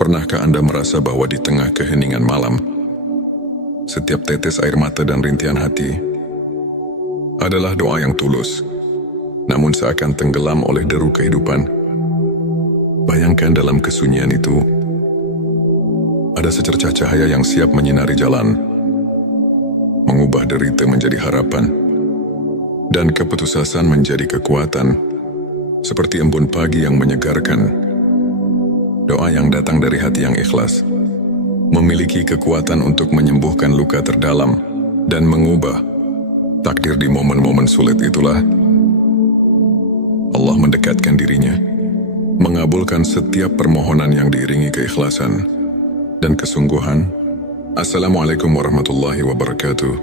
Pernahkah Anda merasa bahwa di tengah keheningan malam, setiap tetes air mata dan rintihan hati adalah doa yang tulus, namun seakan tenggelam oleh deru kehidupan? Bayangkan dalam kesunyian itu, ada secercah cahaya yang siap menyinari jalan, mengubah derita menjadi harapan, dan keputusasaan menjadi kekuatan, seperti embun pagi yang menyegarkan. Doa yang datang dari hati yang ikhlas memiliki kekuatan untuk menyembuhkan luka terdalam dan mengubah takdir di momen-momen sulit. Itulah Allah mendekatkan dirinya, mengabulkan setiap permohonan yang diiringi keikhlasan dan kesungguhan. Assalamualaikum warahmatullahi wabarakatuh.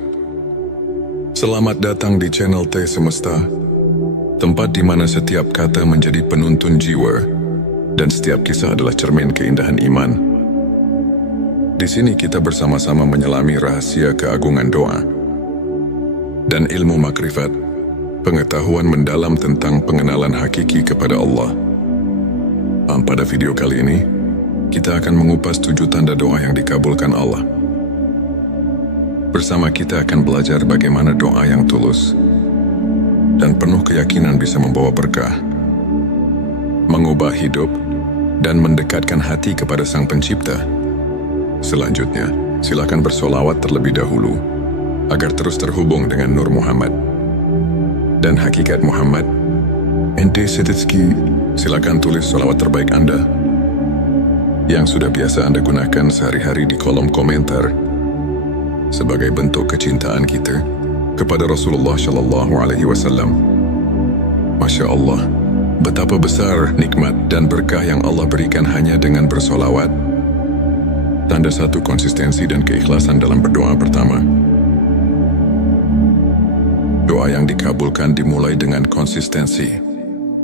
Selamat datang di channel T Semesta, tempat di mana setiap kata menjadi penuntun jiwa dan setiap kisah adalah cermin keindahan iman. Di sini kita bersama-sama menyelami rahasia keagungan doa dan ilmu makrifat, pengetahuan mendalam tentang pengenalan hakiki kepada Allah. Pada video kali ini, kita akan mengupas 7 tanda doa yang dikabulkan Allah. Bersama kita akan belajar bagaimana doa yang tulus dan penuh keyakinan bisa membawa berkah, mengubah hidup, dan mendekatkan hati kepada Sang Pencipta. Selanjutnya, silakan bersolawat terlebih dahulu, agar terus terhubung dengan Nur Muhammad dan hakikat Muhammad. Ente Setitski, silakan tulis solawat terbaik Anda yang sudah biasa Anda gunakan sehari-hari di kolom komentar sebagai bentuk kecintaan kita kepada Rasulullah Shallallahu Alaihi Wasallam. Masya Allah, betapa besar nikmat dan berkah yang Allah berikan hanya dengan bersolawat. Tanda satu konsistensi dan keikhlasan dalam berdoa. Pertama, doa yang dikabulkan dimulai dengan konsistensi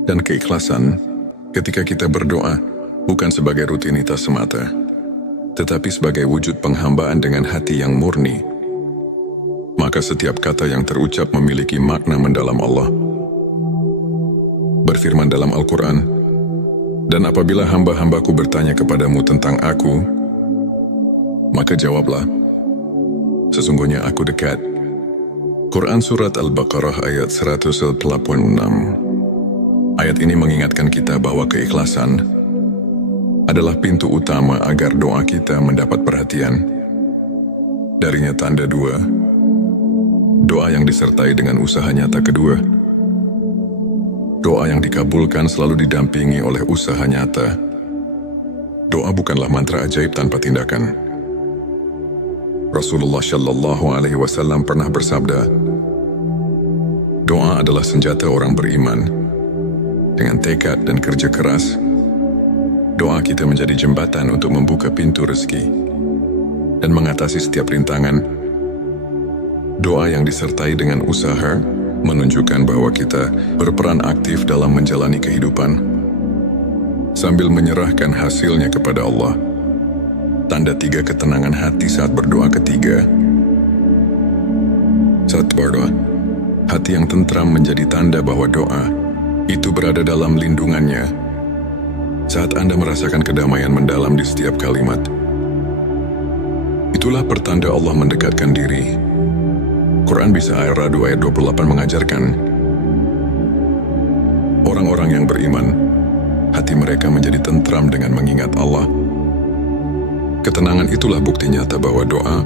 dan keikhlasan. Ketika kita berdoa, bukan sebagai rutinitas semata, tetapi sebagai wujud penghambaan dengan hati yang murni, maka setiap kata yang terucap memiliki makna mendalam. Allah berfirman dalam Al-Quran, "Dan apabila hamba-hambaku bertanya kepadamu tentang aku, maka jawablah, sesungguhnya aku dekat." Quran Surat Al-Baqarah ayat 186. Ayat ini mengingatkan kita bahwa keikhlasan adalah pintu utama agar doa kita mendapat perhatian. Darinya tanda 2, doa yang disertai dengan usaha nyata. Kedua, doa yang dikabulkan selalu didampingi oleh usaha nyata. Doa bukanlah mantra ajaib tanpa tindakan. Rasulullah Shallallahu Alaihi Wasallam pernah bersabda, doa adalah senjata orang beriman. Dengan tekad dan kerja keras, doa kita menjadi jembatan untuk membuka pintu rezeki dan mengatasi setiap rintangan. Doa yang disertai dengan usaha menunjukkan bahwa kita berperan aktif dalam menjalani kehidupan sambil menyerahkan hasilnya kepada Allah. Tanda 3 ketenangan hati saat berdoa. Ketiga, saat berdoa, hati yang tentram menjadi tanda bahwa doa itu berada dalam lindungannya. Saat Anda merasakan kedamaian mendalam di setiap kalimat, itulah pertanda Allah mendekatkan diri. Quran Bisa Ar-Ra'd ayat 28 mengajarkan, orang-orang yang beriman, hati mereka menjadi tentram dengan mengingat Allah. Ketenangan itulah bukti nyata bahwa doa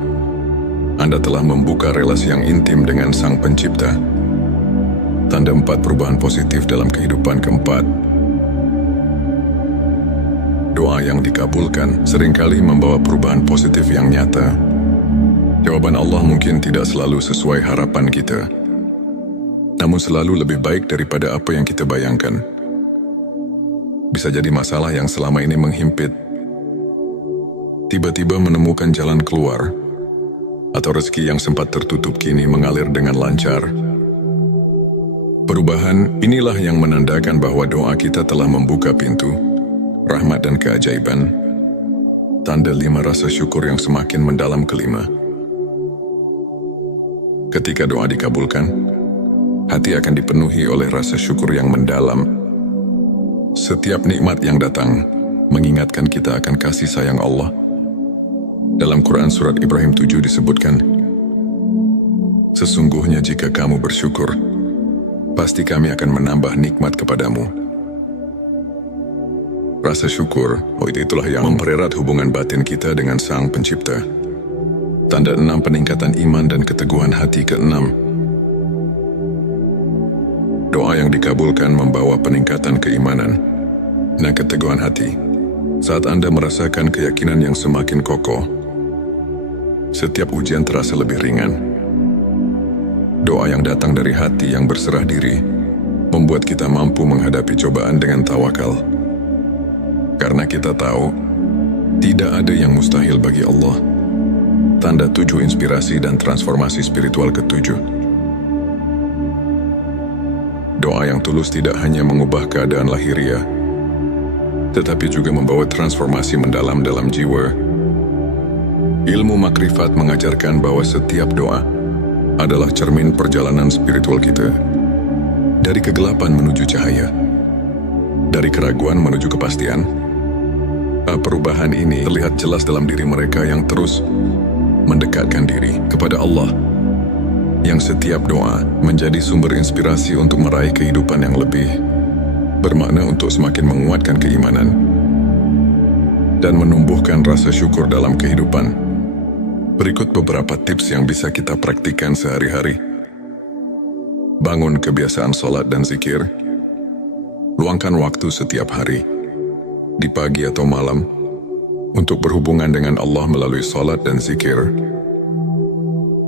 Anda telah membuka relasi yang intim dengan Sang Pencipta. Tanda 4 perubahan positif dalam kehidupan. Keempat, doa yang dikabulkan seringkali membawa perubahan positif yang nyata. Jawaban Allah mungkin tidak selalu sesuai harapan kita, namun selalu lebih baik daripada apa yang kita bayangkan. Bisa jadi masalah yang selama ini menghimpit tiba-tiba menemukan jalan keluar, atau rezeki yang sempat tertutup kini mengalir dengan lancar. Perubahan inilah yang menandakan bahwa doa kita telah membuka pintu rahmat dan keajaiban. Tanda 5 rasa syukur yang semakin mendalam. Kelima, ketika doa dikabulkan, hati akan dipenuhi oleh rasa syukur yang mendalam. Setiap nikmat yang datang mengingatkan kita akan kasih sayang Allah. Dalam Quran Surat Ibrahim 7 disebutkan, "Sesungguhnya jika kamu bersyukur, pasti kami akan menambah nikmat kepadamu." Rasa syukur, itulah yang mempererat hubungan batin kita dengan Sang Pencipta. Tanda 6 peningkatan iman dan keteguhan hati ke-6. Doa yang dikabulkan membawa peningkatan keimanan dan keteguhan hati. Saat Anda merasakan keyakinan yang semakin kokoh, setiap ujian terasa lebih ringan. Doa yang datang dari hati yang berserah diri membuat kita mampu menghadapi cobaan dengan tawakal. Karena kita tahu, tidak ada yang mustahil bagi Allah. Tanda 7 inspirasi dan transformasi spiritual ke-7. Doa yang tulus tidak hanya mengubah keadaan lahiriah, tetapi juga membawa transformasi mendalam dalam jiwa. Ilmu makrifat mengajarkan bahwa setiap doa adalah cermin perjalanan spiritual kita. Dari kegelapan menuju cahaya, dari keraguan menuju kepastian. Perubahan ini terlihat jelas dalam diri mereka yang terus mendekatkan diri kepada Allah, yang setiap doa menjadi sumber inspirasi untuk meraih kehidupan yang lebih bermakna, untuk semakin menguatkan keimanan dan menumbuhkan rasa syukur dalam kehidupan. Berikut beberapa tips yang bisa kita praktikkan sehari-hari. Bangun kebiasaan sholat dan zikir. Luangkan waktu setiap hari, di pagi atau malam, untuk berhubungan dengan Allah melalui sholat dan zikir.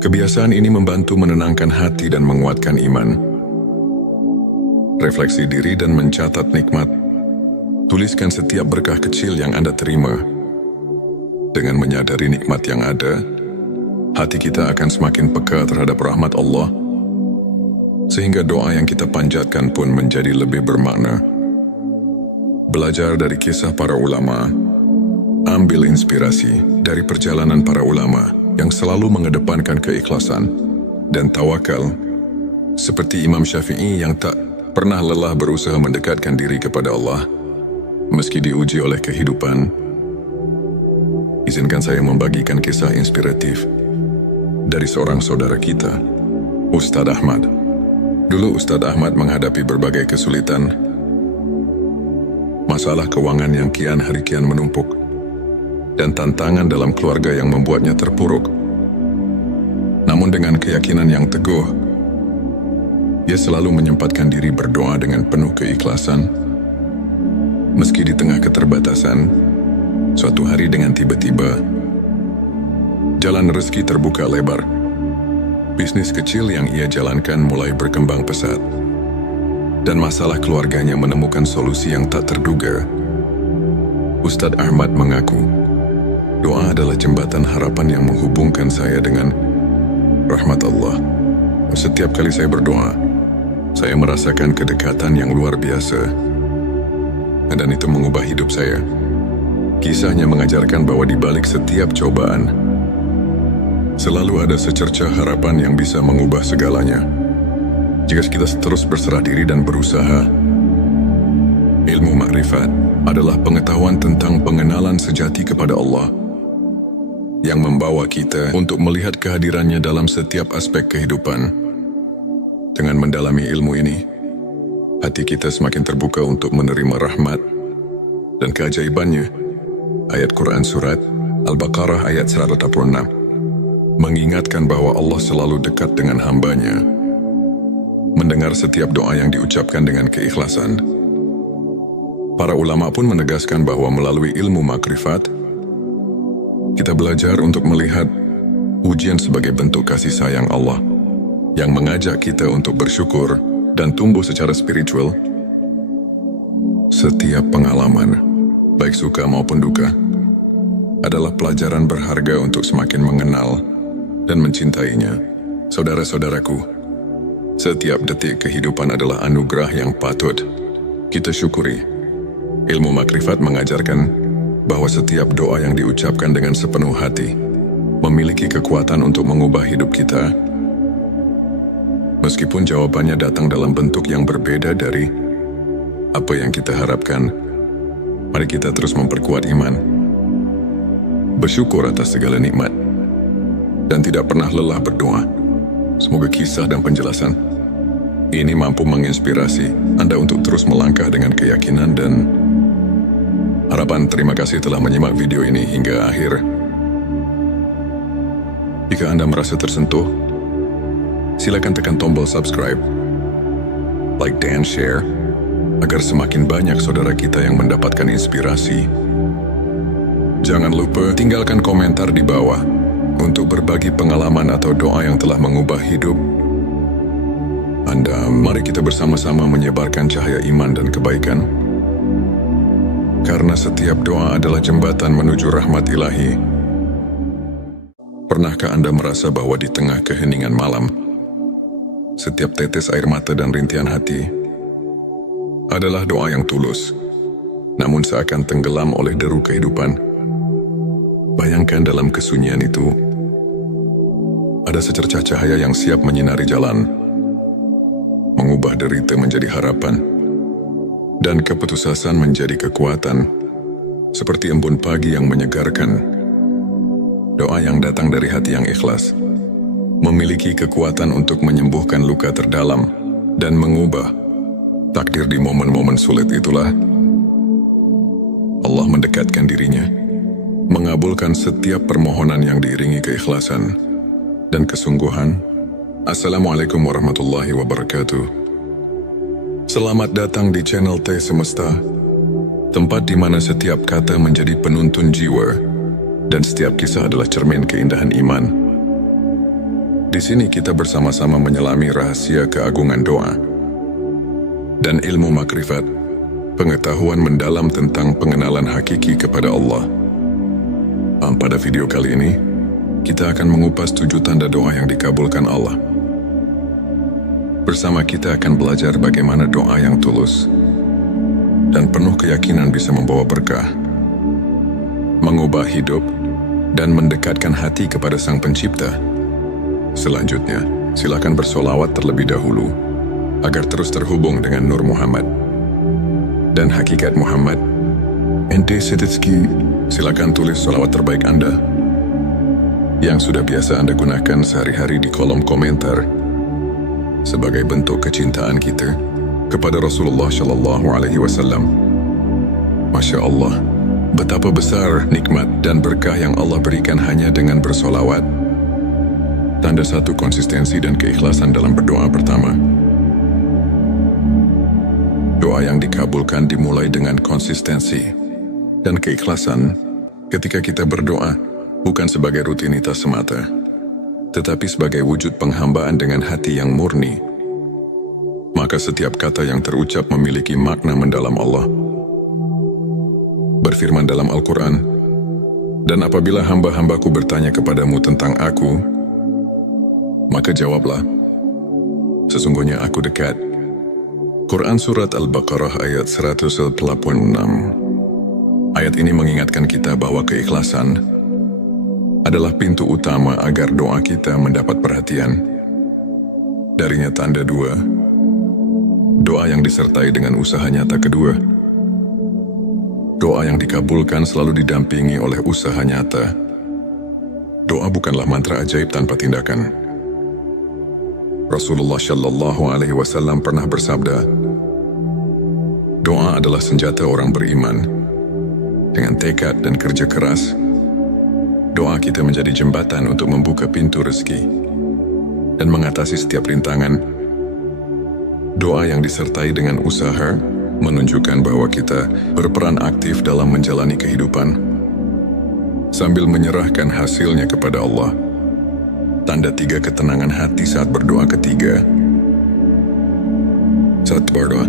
Kebiasaan ini membantu menenangkan hati dan menguatkan iman. Refleksi diri dan mencatat nikmat. Tuliskan setiap berkah kecil yang Anda terima. Dengan menyadari nikmat yang ada, hati kita akan semakin peka terhadap rahmat Allah, sehingga doa yang kita panjatkan pun menjadi lebih bermakna. Belajar dari kisah para ulama. Ambil inspirasi dari perjalanan para ulama yang selalu mengedepankan keikhlasan dan tawakal, seperti Imam Syafi'i yang tak pernah lelah berusaha mendekatkan diri kepada Allah meski diuji oleh kehidupan. Izinkan saya membagikan kisah inspiratif dari seorang saudara kita, Ustadz Ahmad. Dulu Ustadz Ahmad menghadapi berbagai kesulitan, masalah keuangan yang kian hari kian menumpuk, dan tantangan dalam keluarga yang membuatnya terpuruk. Namun dengan keyakinan yang teguh, ia selalu menyempatkan diri berdoa dengan penuh keikhlasan. Meski di tengah keterbatasan, suatu hari dengan tiba-tiba, jalan rezeki terbuka lebar. Bisnis kecil yang ia jalankan mulai berkembang pesat, dan masalah keluarganya menemukan solusi yang tak terduga. Ustadz Ahmad mengaku, doa adalah jembatan harapan yang menghubungkan saya dengan rahmat Allah. Setiap kali saya berdoa, saya merasakan kedekatan yang luar biasa, dan itu mengubah hidup saya. Kisahnya mengajarkan bahwa di balik setiap cobaan, selalu ada secercah harapan yang bisa mengubah segalanya. Jika kita terus berserah diri dan berusaha. Ilmu makrifat adalah pengetahuan tentang pengenalan sejati kepada Allah, yang membawa kita untuk melihat kehadirannya dalam setiap aspek kehidupan. Dengan mendalami ilmu ini, hati kita semakin terbuka untuk menerima rahmat dan keajaibannya. Ayat Quran Surat Al-Baqarah ayat 186 mengingatkan bahwa Allah selalu dekat dengan hambanya, mendengar setiap doa yang diucapkan dengan keikhlasan. Para ulama pun menegaskan bahwa melalui ilmu makrifat, kita belajar untuk melihat ujian sebagai bentuk kasih sayang Allah yang mengajak kita untuk bersyukur dan tumbuh secara spiritual. Setiap pengalaman, baik suka maupun duka, adalah pelajaran berharga untuk semakin mengenal dan mencintainya. Saudara-saudaraku, setiap detik kehidupan adalah anugerah yang patut kita syukuri. Ilmu makrifat mengajarkan bahwa setiap doa yang diucapkan dengan sepenuh hati memiliki kekuatan untuk mengubah hidup kita. Meskipun jawabannya datang dalam bentuk yang berbeda dari apa yang kita harapkan, Mari kita terus memperkuat iman, bersyukur atas segala nikmat, dan tidak pernah lelah berdoa. Semoga kisah dan penjelasan ini mampu menginspirasi Anda untuk terus melangkah dengan keyakinan dan harapan. Terima kasih telah menyimak video ini hingga akhir. Jika Anda merasa tersentuh, silakan tekan tombol subscribe, like dan share, agar semakin banyak saudara kita yang mendapatkan inspirasi. Jangan lupa tinggalkan komentar di bawah untuk berbagi pengalaman atau doa yang telah mengubah hidup Anda. Mari kita bersama-sama menyebarkan cahaya iman dan kebaikan, karena setiap doa adalah jembatan menuju rahmat ilahi. Pernahkah Anda merasa bahwa di tengah keheningan malam, setiap tetes air mata dan rintihan hati adalah doa yang tulus, namun seakan tenggelam oleh deru kehidupan? Bayangkan dalam kesunyian itu, ada secercah cahaya yang siap menyinari jalan, mengubah derita menjadi harapan, dan keputusasaan menjadi kekuatan, seperti embun pagi yang menyegarkan. Doa yang datang dari hati yang ikhlas memiliki kekuatan untuk menyembuhkan luka terdalam dan mengubah takdir. Di momen-momen sulit itulah Allah mendekatkan dirinya, mengabulkan setiap permohonan yang diiringi keikhlasan dan kesungguhan. Assalamualaikum warahmatullahi wabarakatuh. Selamat datang di channel T Semesta, tempat di mana setiap kata menjadi penuntun jiwa dan setiap kisah adalah cermin keindahan iman. Di sini kita bersama-sama menyelami rahasia keagungan doa dan ilmu makrifat, pengetahuan mendalam tentang pengenalan hakiki kepada Allah. Pada video kali ini, kita akan mengupas 7 tanda doa yang dikabulkan Allah. Bersama kita akan belajar bagaimana doa yang tulus dan penuh keyakinan bisa membawa berkah, mengubah hidup, dan mendekatkan hati kepada Sang Pencipta. Selanjutnya, silakan bersolawat terlebih dahulu agar terus terhubung dengan Nur Muhammad dan hakikat Muhammad. Ente Setitski, silakan tulis solawat terbaik Anda yang sudah biasa Anda gunakan sehari-hari di kolom komentar sebagai bentuk kecintaan kita kepada Rasulullah Shallallahu Alaihi Wasallam. Masya Allah, betapa besar nikmat dan berkah yang Allah berikan hanya dengan bersolawat. Tanda satu konsistensi dan keikhlasan dalam berdoa. Pertama, doa yang dikabulkan dimulai dengan konsistensi dan keikhlasan. Ketika kita berdoa bukan sebagai rutinitas semata, tetapi sebagai wujud penghambaan dengan hati yang murni, maka setiap kata yang terucap memiliki makna mendalam. Allah berfirman dalam Al-Quran, "Dan apabila hamba-hambaku bertanya kepadamu tentang aku, maka jawablah, sesungguhnya aku dekat." Quran Surat Al-Baqarah ayat 186. Ayat ini mengingatkan kita bahwa keikhlasan adalah pintu utama agar doa kita mendapat perhatian. Darinya tanda 2, doa yang disertai dengan usaha nyata. Kedua, doa yang dikabulkan selalu didampingi oleh usaha nyata. Doa bukanlah mantra ajaib tanpa tindakan. Rasulullah Shallallahu Alaihi Wasallam pernah bersabda, doa adalah senjata orang beriman. Dengan tekad dan kerja keras, doa kita menjadi jembatan untuk membuka pintu rezeki dan mengatasi setiap rintangan. Doa yang disertai dengan usaha menunjukkan bahwa kita berperan aktif dalam menjalani kehidupan sambil menyerahkan hasilnya kepada Allah. Tanda 3 ketenangan hati saat berdoa. Ketiga, saat berdoa,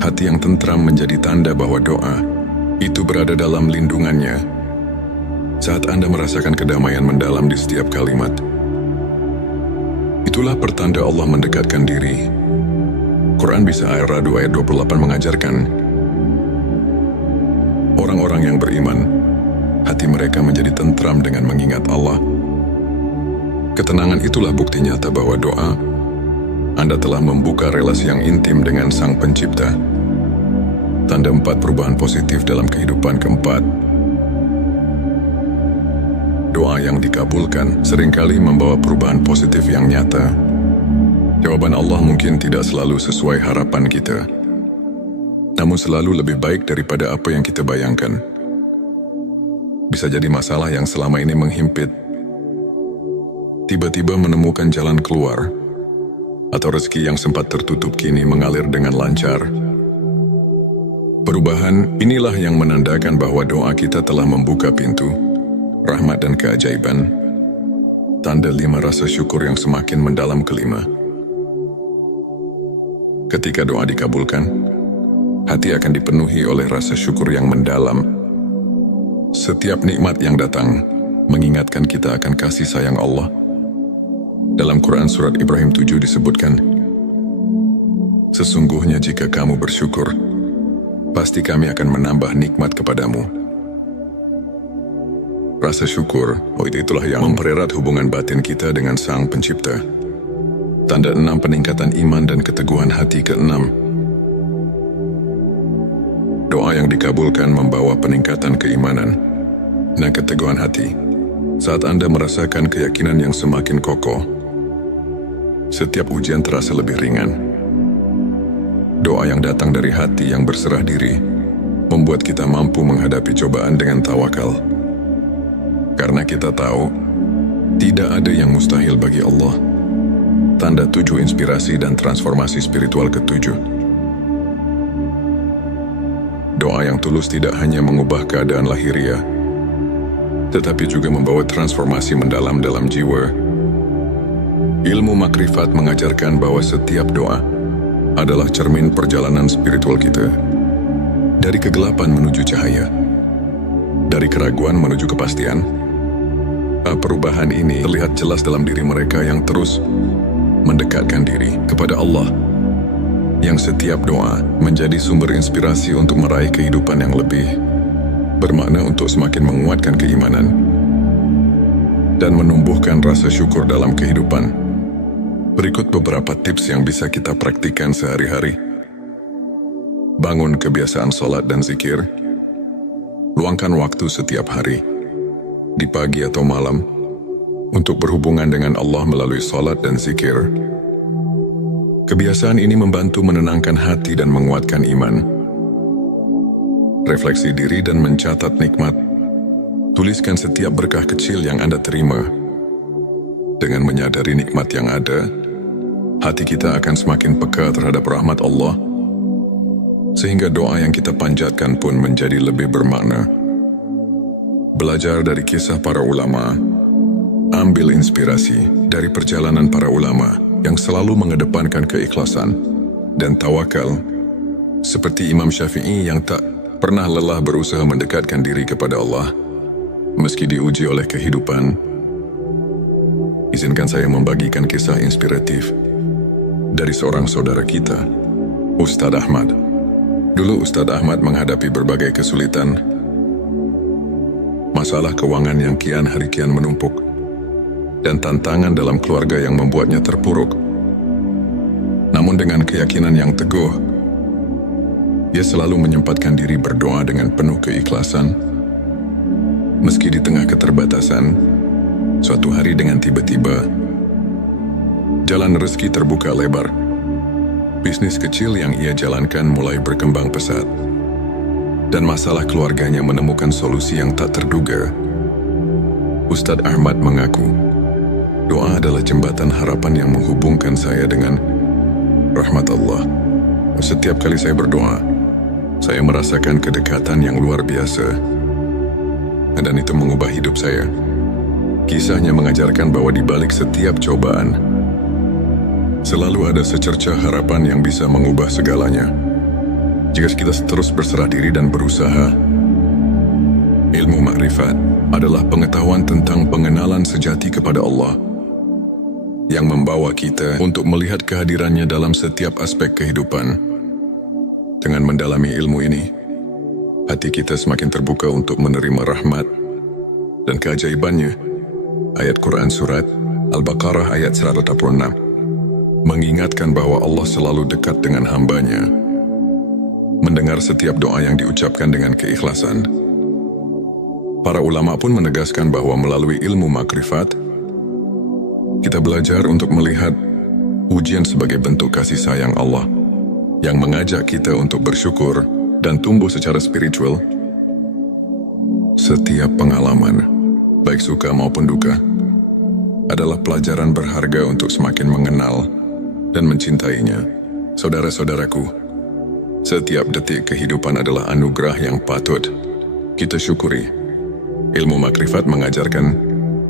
hati yang tentram menjadi tanda bahwa doa itu berada dalam lindungannya. Saat Anda merasakan kedamaian mendalam di setiap kalimat, itulah pertanda Allah mendekatkan diri. Quran Bisa Ar-Ra'd ayat 28 mengajarkan, orang-orang yang beriman, hati mereka menjadi tentram dengan mengingat Allah. Ketenangan itulah bukti nyata bahwa doa Anda telah membuka relasi yang intim dengan Sang Pencipta. tanda 4 perubahan positif dalam kehidupan. Keempat, doa yang dikabulkan seringkali membawa perubahan positif yang nyata. Jawaban Allah mungkin tidak selalu sesuai harapan kita, namun selalu lebih baik daripada apa yang kita bayangkan. Bisa jadi masalah yang selama ini menghimpit tiba-tiba menemukan jalan keluar, atau rezeki yang sempat tertutup kini mengalir dengan lancar. Perubahan inilah yang menandakan bahwa doa kita telah membuka pintu rahmat dan keajaiban. Tanda 5 rasa syukur yang semakin mendalam. Kelima, ketika doa dikabulkan, hati akan dipenuhi oleh rasa syukur yang mendalam. Setiap nikmat yang datang mengingatkan kita akan kasih sayang Allah. Dalam Quran Surat Ibrahim 7 disebutkan, sesungguhnya jika kamu bersyukur, pasti kami akan menambah nikmat kepadamu. Rasa syukur, itulah yang mempererat hubungan batin kita dengan Sang Pencipta. Tanda 6 peningkatan iman dan keteguhan hati. Keenam, doa yang dikabulkan membawa peningkatan keimanan dan keteguhan hati. Saat Anda merasakan keyakinan yang semakin kokoh, setiap ujian terasa lebih ringan. Doa yang datang dari hati yang berserah diri membuat kita mampu menghadapi cobaan dengan tawakal. Karena kita tahu, tidak ada yang mustahil bagi Allah. Tanda 7 inspirasi dan transformasi spiritual. Ketujuh, doa yang tulus tidak hanya mengubah keadaan lahiriah, tetapi juga membawa transformasi mendalam dalam jiwa. Ilmu makrifat mengajarkan bahwa setiap doa adalah cermin perjalanan spiritual kita. Dari kegelapan menuju cahaya, dari keraguan menuju kepastian. Perubahan ini terlihat jelas dalam diri mereka yang terus mendekatkan diri kepada Allah, yang setiap doa menjadi sumber inspirasi untuk meraih kehidupan yang lebih bermakna, untuk semakin menguatkan keimanan dan menumbuhkan rasa syukur dalam kehidupan. Berikut beberapa tips yang bisa kita praktikkan sehari-hari. Bangun kebiasaan sholat dan zikir. Luangkan waktu setiap hari, di pagi atau malam, untuk berhubungan dengan Allah melalui sholat dan zikir. Kebiasaan ini membantu menenangkan hati dan menguatkan iman. Refleksi diri dan mencatat nikmat. Tuliskan setiap berkah kecil yang Anda terima. Dengan menyadari nikmat yang ada, hati kita akan semakin peka terhadap rahmat Allah, sehingga doa yang kita panjatkan pun menjadi lebih bermakna. Belajar dari kisah para ulama. Ambil inspirasi dari perjalanan para ulama yang selalu mengedepankan keikhlasan dan tawakal, seperti Imam Syafi'i yang tak pernah lelah berusaha mendekatkan diri kepada Allah meski diuji oleh kehidupan. Izinkan saya membagikan kisah inspiratif dari seorang saudara kita, Ustadz Ahmad. Dulu Ustadz Ahmad menghadapi berbagai kesulitan, masalah keuangan yang kian hari kian menumpuk, dan tantangan dalam keluarga yang membuatnya terpuruk. Namun dengan keyakinan yang teguh, dia selalu menyempatkan diri berdoa dengan penuh keikhlasan. Meski di tengah keterbatasan, suatu hari dengan tiba-tiba, jalan rezeki terbuka lebar. Bisnis kecil yang ia jalankan mulai berkembang pesat, dan masalah keluarganya menemukan solusi yang tak terduga. Ustadz Ahmad mengaku, doa adalah jembatan harapan yang menghubungkan saya dengan rahmat Allah. Setiap kali saya berdoa, saya merasakan kedekatan yang luar biasa, dan itu mengubah hidup saya. Kisahnya mengajarkan bahwa di balik setiap cobaan, selalu ada secercah harapan yang bisa mengubah segalanya. Jika kita terus berserah diri dan berusaha. Ilmu makrifat adalah pengetahuan tentang pengenalan sejati kepada Allah, yang membawa kita untuk melihat kehadirannya dalam setiap aspek kehidupan. Dengan mendalami ilmu ini, hati kita semakin terbuka untuk menerima rahmat dan keajaibannya. Ayat Quran Surat Al-Baqarah ayat 186 mengingatkan bahwa Allah selalu dekat dengan hambanya. mendengar setiap doa yang diucapkan dengan keikhlasan. Para ulama pun menegaskan bahwa melalui ilmu makrifat, kita belajar untuk melihat ujian sebagai bentuk kasih sayang Allah yang mengajak kita untuk bersyukur dan tumbuh secara spiritual. Setiap pengalaman, baik suka maupun duka, adalah pelajaran berharga untuk semakin mengenal dan mencintainya. Saudara-saudaraku, setiap detik kehidupan adalah anugerah yang patut kita syukuri. Ilmu makrifat mengajarkan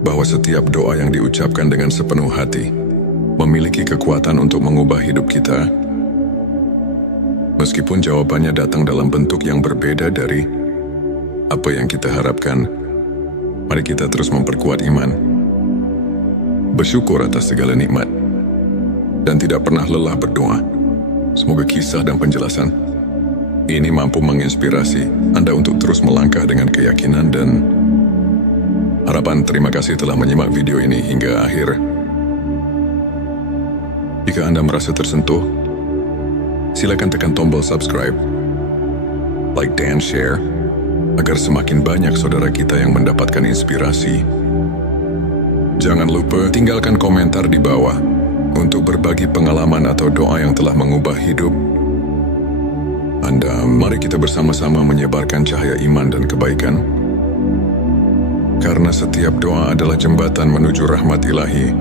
bahwa setiap doa yang diucapkan dengan sepenuh hati memiliki kekuatan untuk mengubah hidup kita. Meskipun jawabannya datang dalam bentuk yang berbeda dari apa yang kita harapkan, mari kita terus memperkuat iman, bersyukur atas segala nikmat, dan tidak pernah lelah berdoa. Semoga kisah dan penjelasan ini mampu menginspirasi Anda untuk terus melangkah dengan keyakinan dan harapan. Terima kasih telah menyimak video ini hingga akhir. Jika Anda merasa tersentuh, silakan tekan tombol subscribe, like dan share, agar semakin banyak saudara kita yang mendapatkan inspirasi. Jangan lupa tinggalkan komentar di bawah untuk berbagi pengalaman atau doa yang telah mengubah hidup Anda. Mari kita bersama-sama menyebarkan cahaya iman dan kebaikan, karena setiap doa adalah jembatan menuju rahmat ilahi.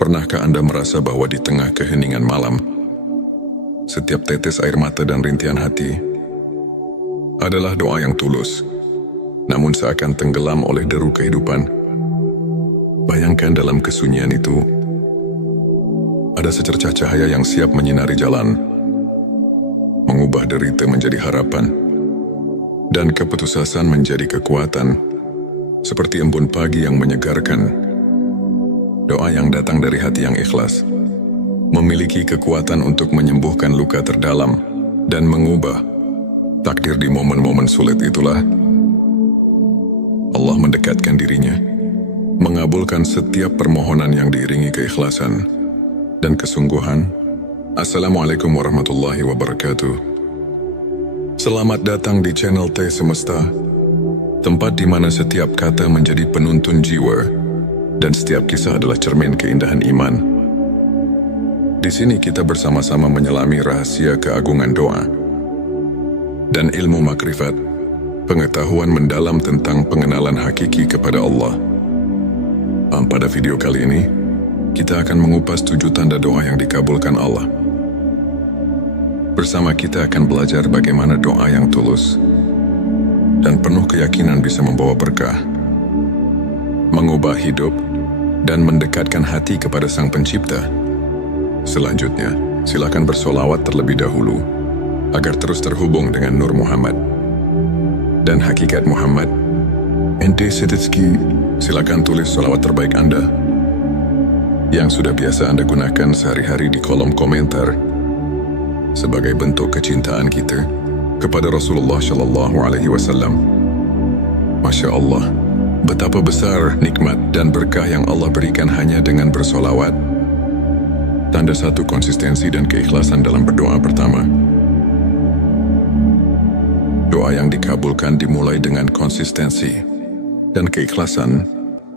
Pernahkah Anda merasa bahwa di tengah keheningan malam, setiap tetes air mata dan rintihan hati adalah doa yang tulus, namun seakan tenggelam oleh deru kehidupan? Bayangkan dalam kesunyian itu, ada secercah cahaya yang siap menyinari jalan, mengubah derita menjadi harapan, dan keputusasaan menjadi kekuatan, seperti embun pagi yang menyegarkan. Doa yang datang dari hati yang ikhlas memiliki kekuatan untuk menyembuhkan luka terdalam dan mengubah takdir. Di momen-momen sulit itulah Allah mendekatkan dirinya, mengabulkan setiap permohonan yang diiringi keikhlasan dan kesungguhan. Assalamualaikum warahmatullahi wabarakatuh. Selamat datang di channel T Semesta, tempat di mana setiap kata menjadi penuntun jiwa dan setiap kisah adalah cermin keindahan iman. Di sini kita bersama-sama menyelami rahasia keagungan doa dan ilmu makrifat, pengetahuan mendalam tentang pengenalan hakiki kepada Allah. Pada video kali ini, kita akan mengupas 7 tanda doa yang dikabulkan Allah. Bersama kita akan belajar bagaimana doa yang tulus dan penuh keyakinan bisa membawa berkah, mengubah hidup, dan mendekatkan hati kepada Sang Pencipta. Selanjutnya, silakan bersolawat terlebih dahulu agar terus terhubung dengan Nur Muhammad dan hakikat Muhammad. Ente Setitski, silakan tulis solawat terbaik Anda yang sudah biasa Anda gunakan sehari-hari di kolom komentar sebagai bentuk kecintaan kita kepada Rasulullah Shallallahu Alaihi Wasallam. Masya Allah, betapa besar nikmat dan berkah yang Allah berikan hanya dengan bersolawat. Tanda 1 konsistensi dan keikhlasan dalam berdoa. Pertama, doa yang dikabulkan dimulai dengan konsistensi dan keikhlasan.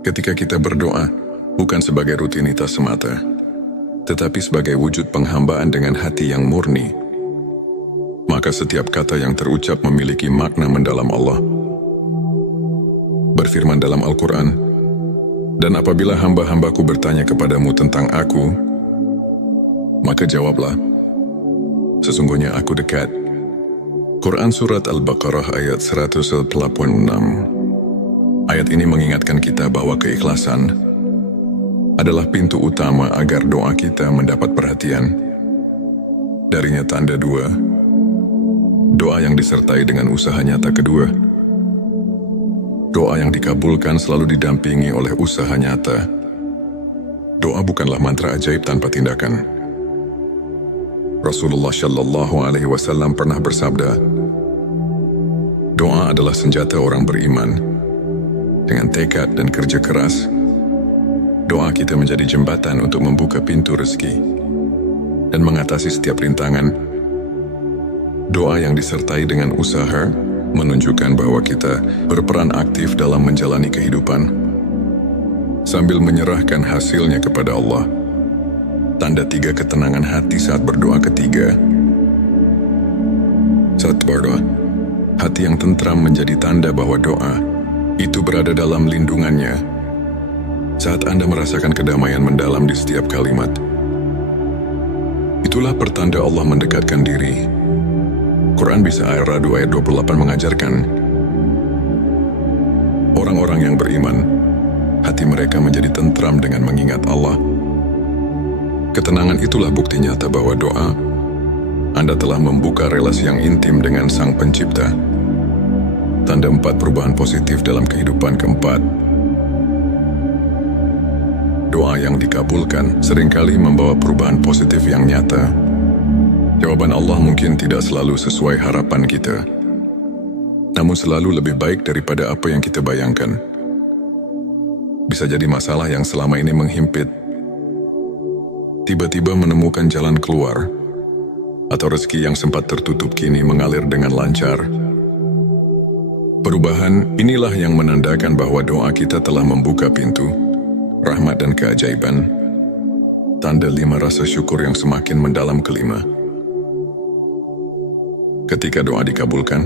Ketika kita berdoa, bukan sebagai rutinitas semata, tetapi sebagai wujud penghambaan dengan hati yang murni, maka setiap kata yang terucap memiliki makna mendalam. Allah berfirman dalam Al-Quran, "Dan apabila hamba-hambaku bertanya kepadamu tentang aku, maka jawablah, sesungguhnya aku dekat." Quran Surat Al-Baqarah ayat 186. Ayat ini mengingatkan kita bahwa keikhlasan adalah pintu utama agar doa kita mendapat perhatian. Darinya tanda 2, doa yang disertai dengan usaha nyata. Kedua, doa yang dikabulkan selalu didampingi oleh usaha nyata. Doa bukanlah mantra ajaib tanpa tindakan. Rasulullah Shallallahu Alaihi Wasallam pernah bersabda, doa adalah senjata orang beriman. Dengan tekad dan kerja keras, doa kita menjadi jembatan untuk membuka pintu rezeki dan mengatasi setiap rintangan. Doa yang disertai dengan usaha menunjukkan bahwa kita berperan aktif dalam menjalani kehidupan sambil menyerahkan hasilnya kepada Allah. Tanda 3 ketenangan hati saat berdoa ketiga. Saat berdoa, hati yang tentram menjadi tanda bahwa doa itu berada dalam lindungannya. Saat Anda merasakan kedamaian mendalam di setiap kalimat, itulah pertanda Allah mendekatkan diri. Quran Bisa Ar-Ra'd ayat 28 mengajarkan, orang-orang yang beriman, hati mereka menjadi tentram dengan mengingat Allah. Ketenangan itulah bukti nyata bahwa doa Anda telah membuka relasi yang intim dengan Sang Pencipta. Tanda 4 perubahan positif dalam kehidupan. Keempat, doa yang dikabulkan seringkali membawa perubahan positif yang nyata. Jawaban Allah mungkin tidak selalu sesuai harapan kita, namun selalu lebih baik daripada apa yang kita bayangkan. Bisa jadi masalah yang selama ini menghimpit tiba-tiba menemukan jalan keluar, atau rezeki yang sempat tertutup kini mengalir dengan lancar. Perubahan inilah yang menandakan bahwa doa kita telah membuka pintu rahmat dan keajaiban. Tanda 5 rasa syukur yang semakin mendalam. Kelima, ketika doa dikabulkan,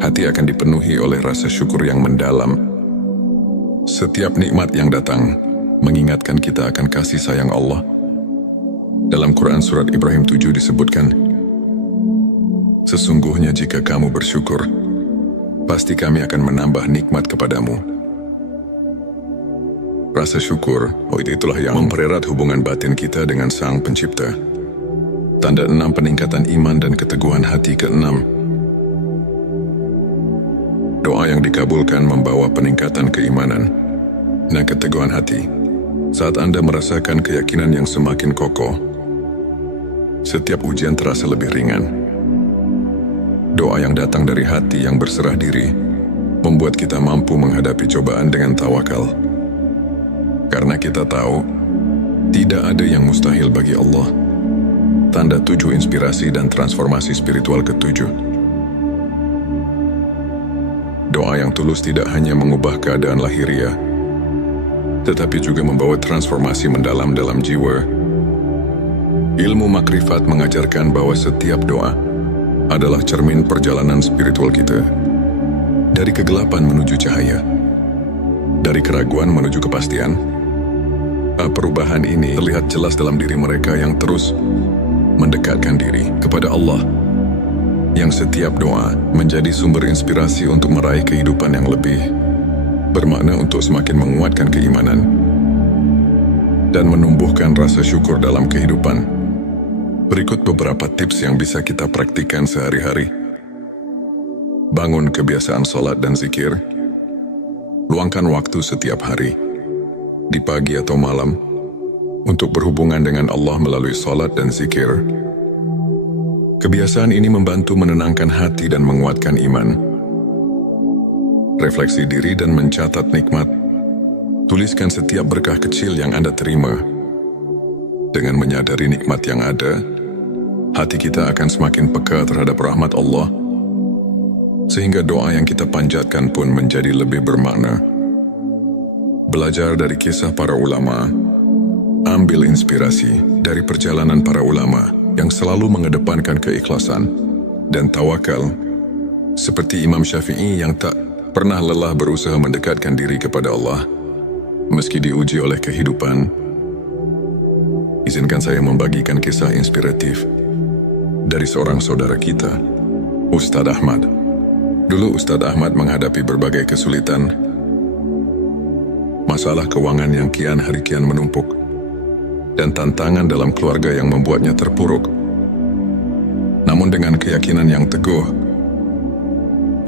hati akan dipenuhi oleh rasa syukur yang mendalam. Setiap nikmat yang datang mengingatkan kita akan kasih sayang Allah. Dalam Quran Surat Ibrahim 7 disebutkan, sesungguhnya jika kamu bersyukur, pasti kami akan menambah nikmat kepadamu. Rasa syukur, itulah yang mempererat hubungan batin kita dengan Sang Pencipta. Tanda 6 peningkatan iman dan keteguhan hati. Keenam, doa yang dikabulkan membawa peningkatan keimanan dan keteguhan hati. Saat Anda merasakan keyakinan yang semakin kokoh, setiap ujian terasa lebih ringan. Doa yang datang dari hati yang berserah diri membuat kita mampu menghadapi cobaan dengan tawakal. Karena kita tahu, tidak ada yang mustahil bagi Allah. Tanda 7 inspirasi dan transformasi spiritual. Ketujuh, doa yang tulus tidak hanya mengubah keadaan lahiriah, tetapi juga membawa transformasi mendalam dalam jiwa. Ilmu makrifat mengajarkan bahwa setiap doa adalah cermin perjalanan spiritual kita. Dari kegelapan menuju cahaya, dari keraguan menuju kepastian. Perubahan ini terlihat jelas dalam diri mereka yang terus mendekatkan diri kepada Allah, yang setiap doa menjadi sumber inspirasi untuk meraih kehidupan yang lebih bermakna, untuk semakin menguatkan keimanan dan menumbuhkan rasa syukur dalam kehidupan. Berikut beberapa tips yang bisa kita praktikkan sehari-hari. Bangun kebiasaan sholat dan zikir. Luangkan waktu setiap hari, di pagi atau malam, untuk berhubungan dengan Allah melalui sholat dan zikir. Kebiasaan ini membantu menenangkan hati dan menguatkan iman. Refleksi diri dan mencatat nikmat. Tuliskan setiap berkah kecil yang Anda terima. Dengan menyadari nikmat yang ada, hati kita akan semakin peka terhadap rahmat Allah, sehingga doa yang kita panjatkan pun menjadi lebih bermakna. Belajar dari kisah para ulama. Ambil inspirasi dari perjalanan para ulama yang selalu mengedepankan keikhlasan dan tawakal, seperti Imam Syafi'i yang tak pernah lelah berusaha mendekatkan diri kepada Allah meski diuji oleh kehidupan. Izinkan saya membagikan kisah inspiratif dari seorang saudara kita, Ustadz Ahmad. Dulu Ustadz Ahmad menghadapi berbagai kesulitan, masalah keuangan yang kian hari kian menumpuk, dan tantangan dalam keluarga yang membuatnya terpuruk. Namun dengan keyakinan yang teguh,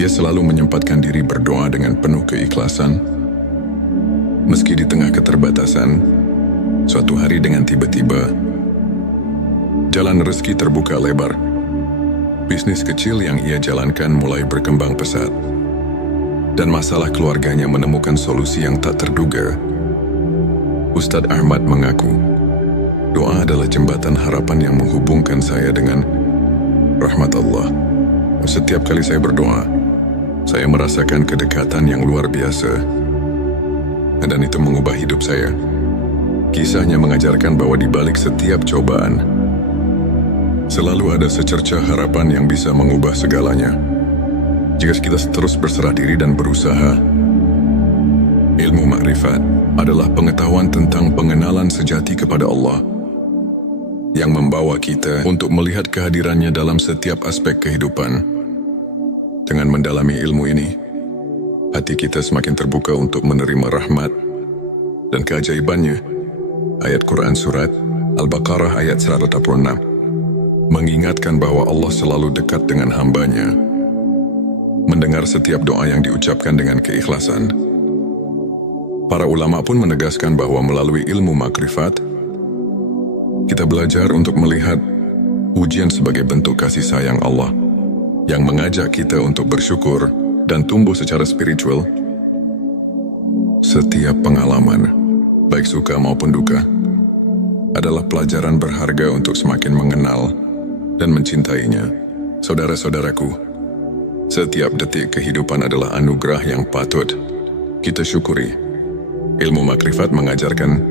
ia selalu menyempatkan diri berdoa dengan penuh keikhlasan. Meski di tengah keterbatasan, suatu hari dengan tiba-tiba, jalan rezeki terbuka lebar. Bisnis kecil yang ia jalankan mulai berkembang pesat, dan masalah keluarganya menemukan solusi yang tak terduga. Ustadz Ahmad mengaku, doa adalah jembatan harapan yang menghubungkan saya dengan rahmat Allah. Setiap kali saya berdoa, saya merasakan kedekatan yang luar biasa. Dan itu mengubah hidup saya. Kisahnya mengajarkan bahwa di balik setiap cobaan, selalu ada secercah harapan yang bisa mengubah segalanya. Jika kita terus berserah diri dan berusaha. Ilmu makrifat adalah pengetahuan tentang pengenalan sejati kepada Allah yang membawa kita untuk melihat kehadirannya dalam setiap aspek kehidupan. Dengan mendalami ilmu ini, hati kita semakin terbuka untuk menerima rahmat dan keajaibannya. Ayat Quran Surat Al-Baqarah ayat 186 mengingatkan bahwa Allah selalu dekat dengan hambanya, mendengar setiap doa yang diucapkan dengan keikhlasan. Para ulama pun menegaskan bahwa melalui ilmu makrifat, kita belajar untuk melihat ujian sebagai bentuk kasih sayang Allah yang mengajak kita untuk bersyukur dan tumbuh secara spiritual. Setiap pengalaman, baik suka maupun duka, adalah pelajaran berharga untuk semakin mengenal dan mencintainya. Saudara-saudaraku, setiap detik kehidupan adalah anugerah yang patut kita syukuri. Ilmu makrifat mengajarkan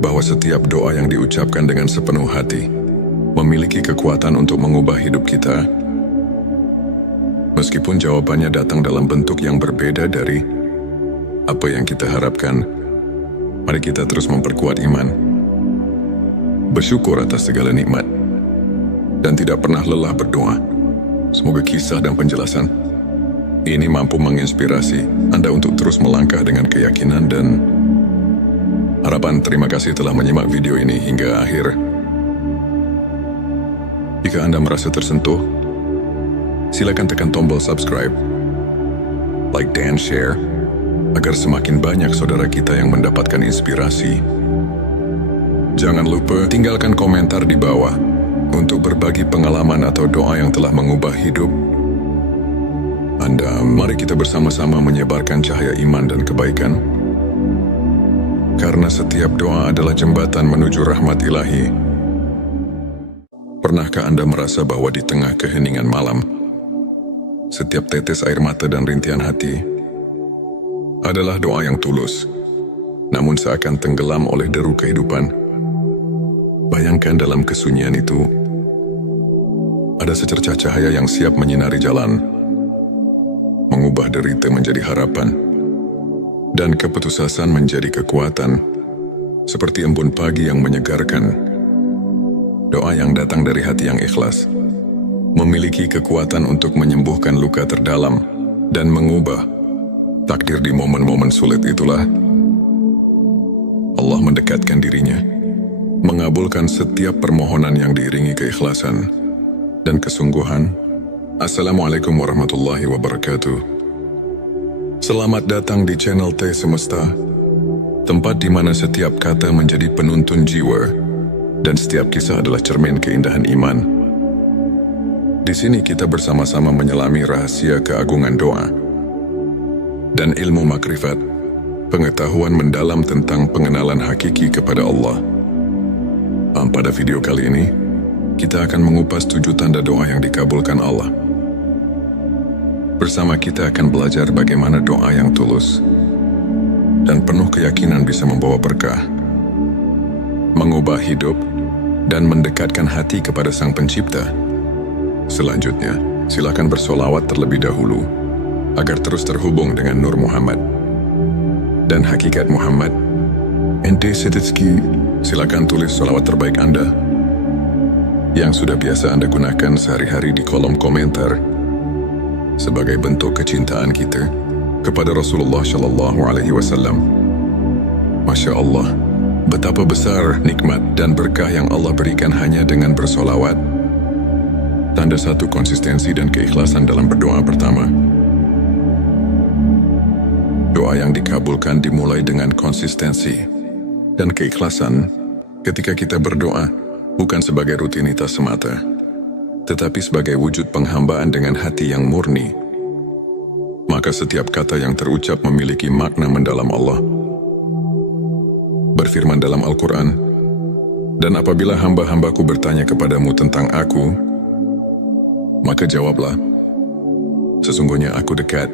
bahwa setiap doa yang diucapkan dengan sepenuh hati memiliki kekuatan untuk mengubah hidup kita. Meskipun jawabannya datang dalam bentuk yang berbeda dari apa yang kita harapkan, mari kita terus memperkuat iman, bersyukur atas segala nikmat, dan tidak pernah lelah berdoa. Semoga kisah dan penjelasan ini mampu menginspirasi Anda untuk terus melangkah dengan keyakinan dan harapan. Terima kasih telah menyimak video ini hingga akhir. Jika Anda merasa tersentuh, silakan tekan tombol subscribe, like dan share, agar semakin banyak saudara kita yang mendapatkan inspirasi. Jangan lupa tinggalkan komentar di bawah untuk berbagi pengalaman atau doa yang telah mengubah hidup Anda. Mari kita bersama-sama menyebarkan cahaya iman dan kebaikan. Karena setiap doa adalah jembatan menuju rahmat ilahi. Pernahkah Anda merasa bahwa di tengah keheningan malam, setiap tetes air mata dan rintihan hati adalah doa yang tulus, namun seakan tenggelam oleh deru kehidupan? Bayangkan dalam kesunyian itu, ada secercah cahaya yang siap menyinari jalan, mengubah derita menjadi harapan, dan keputusasaan menjadi kekuatan, seperti embun pagi yang menyegarkan. Doa yang datang dari hati yang ikhlas memiliki kekuatan untuk menyembuhkan luka terdalam dan mengubah takdir. Di momen-momen sulit itulah Allah mendekatkan dirinya, mengabulkan setiap permohonan yang diiringi keikhlasan dan kesungguhan. Assalamualaikum warahmatullahi wabarakatuh. Selamat datang di channel T Semesta, tempat di mana setiap kata menjadi penuntun jiwa dan setiap kisah adalah cermin keindahan iman. Di sini kita bersama-sama menyelami rahasia keagungan doa dan ilmu makrifat, pengetahuan mendalam tentang pengenalan hakiki kepada Allah. Pada video kali ini, kita akan mengupas 7 tanda doa yang dikabulkan Allah. Bersama kita akan belajar bagaimana doa yang tulus dan penuh keyakinan bisa membawa berkah, mengubah hidup, dan mendekatkan hati kepada Sang Pencipta. Selanjutnya, silakan bersolawat terlebih dahulu agar terus terhubung dengan Nur Muhammad dan hakikat Muhammad. Ente Setitski, silakan tulis solawat terbaik Anda yang sudah biasa Anda gunakan sehari-hari di kolom komentar sebagai bentuk kecintaan kita kepada Rasulullah Shallallahu Alaihi Wasallam. Masya Allah, betapa besar nikmat dan berkah yang Allah berikan hanya dengan bersolawat. Tanda satu konsistensi dan keikhlasan dalam berdoa. Pertama, doa yang dikabulkan dimulai dengan konsistensi dan keikhlasan. Ketika kita berdoa, bukan sebagai rutinitas semata, tetapi sebagai wujud penghambaan dengan hati yang murni, maka setiap kata yang terucap memiliki makna mendalam. Allah berfirman dalam Al-Quran, "Dan apabila hamba-hambaku bertanya kepadamu tentang aku, Maka jawablah, sesungguhnya aku dekat.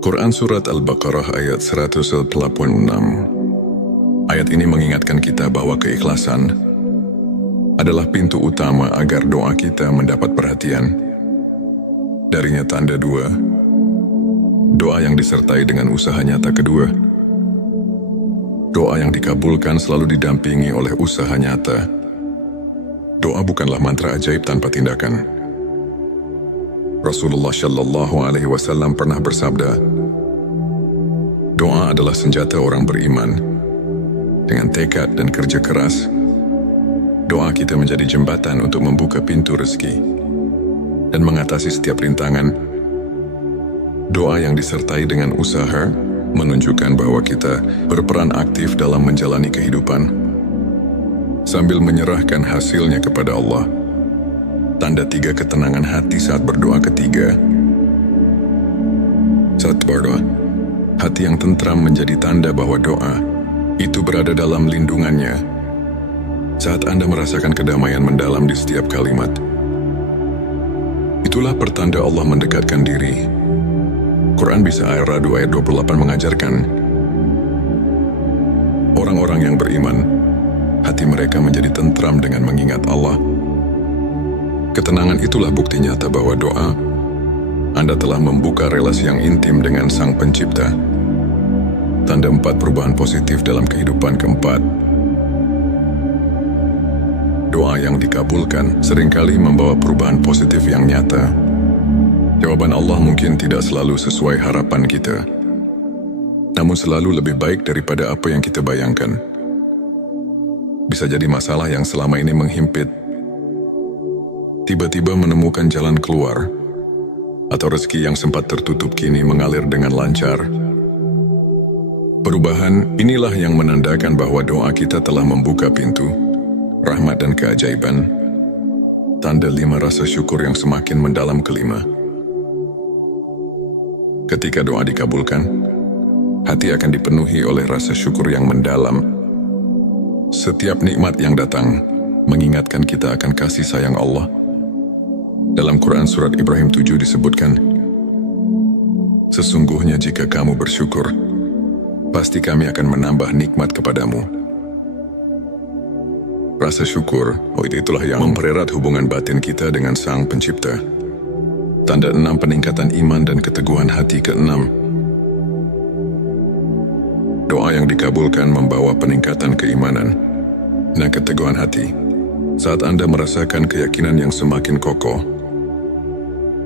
Quran Surat Al-Baqarah ayat 186. Ayat ini mengingatkan kita bahwa keikhlasan adalah pintu utama agar doa kita mendapat perhatian. Darinya tanda dua, doa yang disertai dengan usaha nyata kedua. Doa yang dikabulkan selalu didampingi oleh usaha nyata. Doa bukanlah mantra ajaib tanpa tindakan. Rasulullah Shallallahu Alaihi Wasallam pernah bersabda, doa adalah senjata orang beriman. Dengan tekad dan kerja keras, doa kita menjadi jembatan untuk membuka pintu rezeki dan mengatasi setiap rintangan. Doa yang disertai dengan usaha menunjukkan bahwa kita berperan aktif dalam menjalani kehidupan sambil menyerahkan hasilnya kepada Allah. Tanda tiga ketenangan hati saat berdoa ketiga. Saat berdoa, hati yang tentram menjadi tanda bahwa doa itu berada dalam lindungannya. Saat Anda merasakan kedamaian mendalam di setiap kalimat, itulah pertanda Allah mendekatkan diri. Quran Bisa Ar-Ra'd ayat 28 mengajarkan, orang-orang yang beriman, hati mereka menjadi tentram dengan mengingat Allah. Ketenangan itulah bukti nyata bahwa doa Anda telah membuka relasi yang intim dengan Sang Pencipta. Tanda 4 perubahan positif dalam kehidupan keempat. Doa yang dikabulkan seringkali membawa perubahan positif yang nyata. Jawaban Allah mungkin tidak selalu sesuai harapan kita, namun selalu lebih baik daripada apa yang kita bayangkan. Bisa jadi masalah yang selama ini menghimpit tiba-tiba menemukan jalan keluar, atau rezeki yang sempat tertutup kini mengalir dengan lancar. Perubahan inilah yang menandakan bahwa doa kita telah membuka pintu rahmat dan keajaiban. Tanda 5 rasa syukur yang semakin mendalam kelima. Ketika doa dikabulkan, hati akan dipenuhi oleh rasa syukur yang mendalam. Setiap nikmat yang datang mengingatkan kita akan kasih sayang Allah. Dalam Quran Surat Ibrahim 7 disebutkan, sesungguhnya jika kamu bersyukur, pasti kami akan menambah nikmat kepadamu. Rasa syukur, itulah yang mempererat hubungan batin kita dengan Sang Pencipta. Tanda 6 peningkatan iman dan keteguhan hati ke-6. Doa yang dikabulkan membawa peningkatan keimanan dan keteguhan hati. Saat Anda merasakan keyakinan yang semakin kokoh,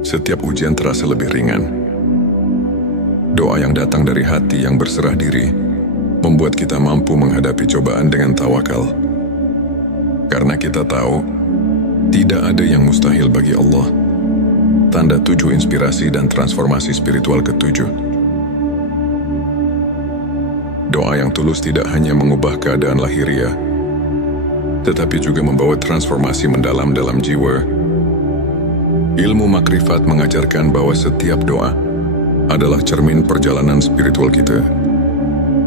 setiap ujian terasa lebih ringan. Doa yang datang dari hati yang berserah diri membuat kita mampu menghadapi cobaan dengan tawakal. Karena kita tahu, tidak ada yang mustahil bagi Allah. Tanda 7 inspirasi dan transformasi spiritual ke-7. Doa yang tulus tidak hanya mengubah keadaan lahiriah, tetapi juga membawa transformasi mendalam dalam jiwa. Ilmu makrifat mengajarkan bahwa setiap doa adalah cermin perjalanan spiritual kita.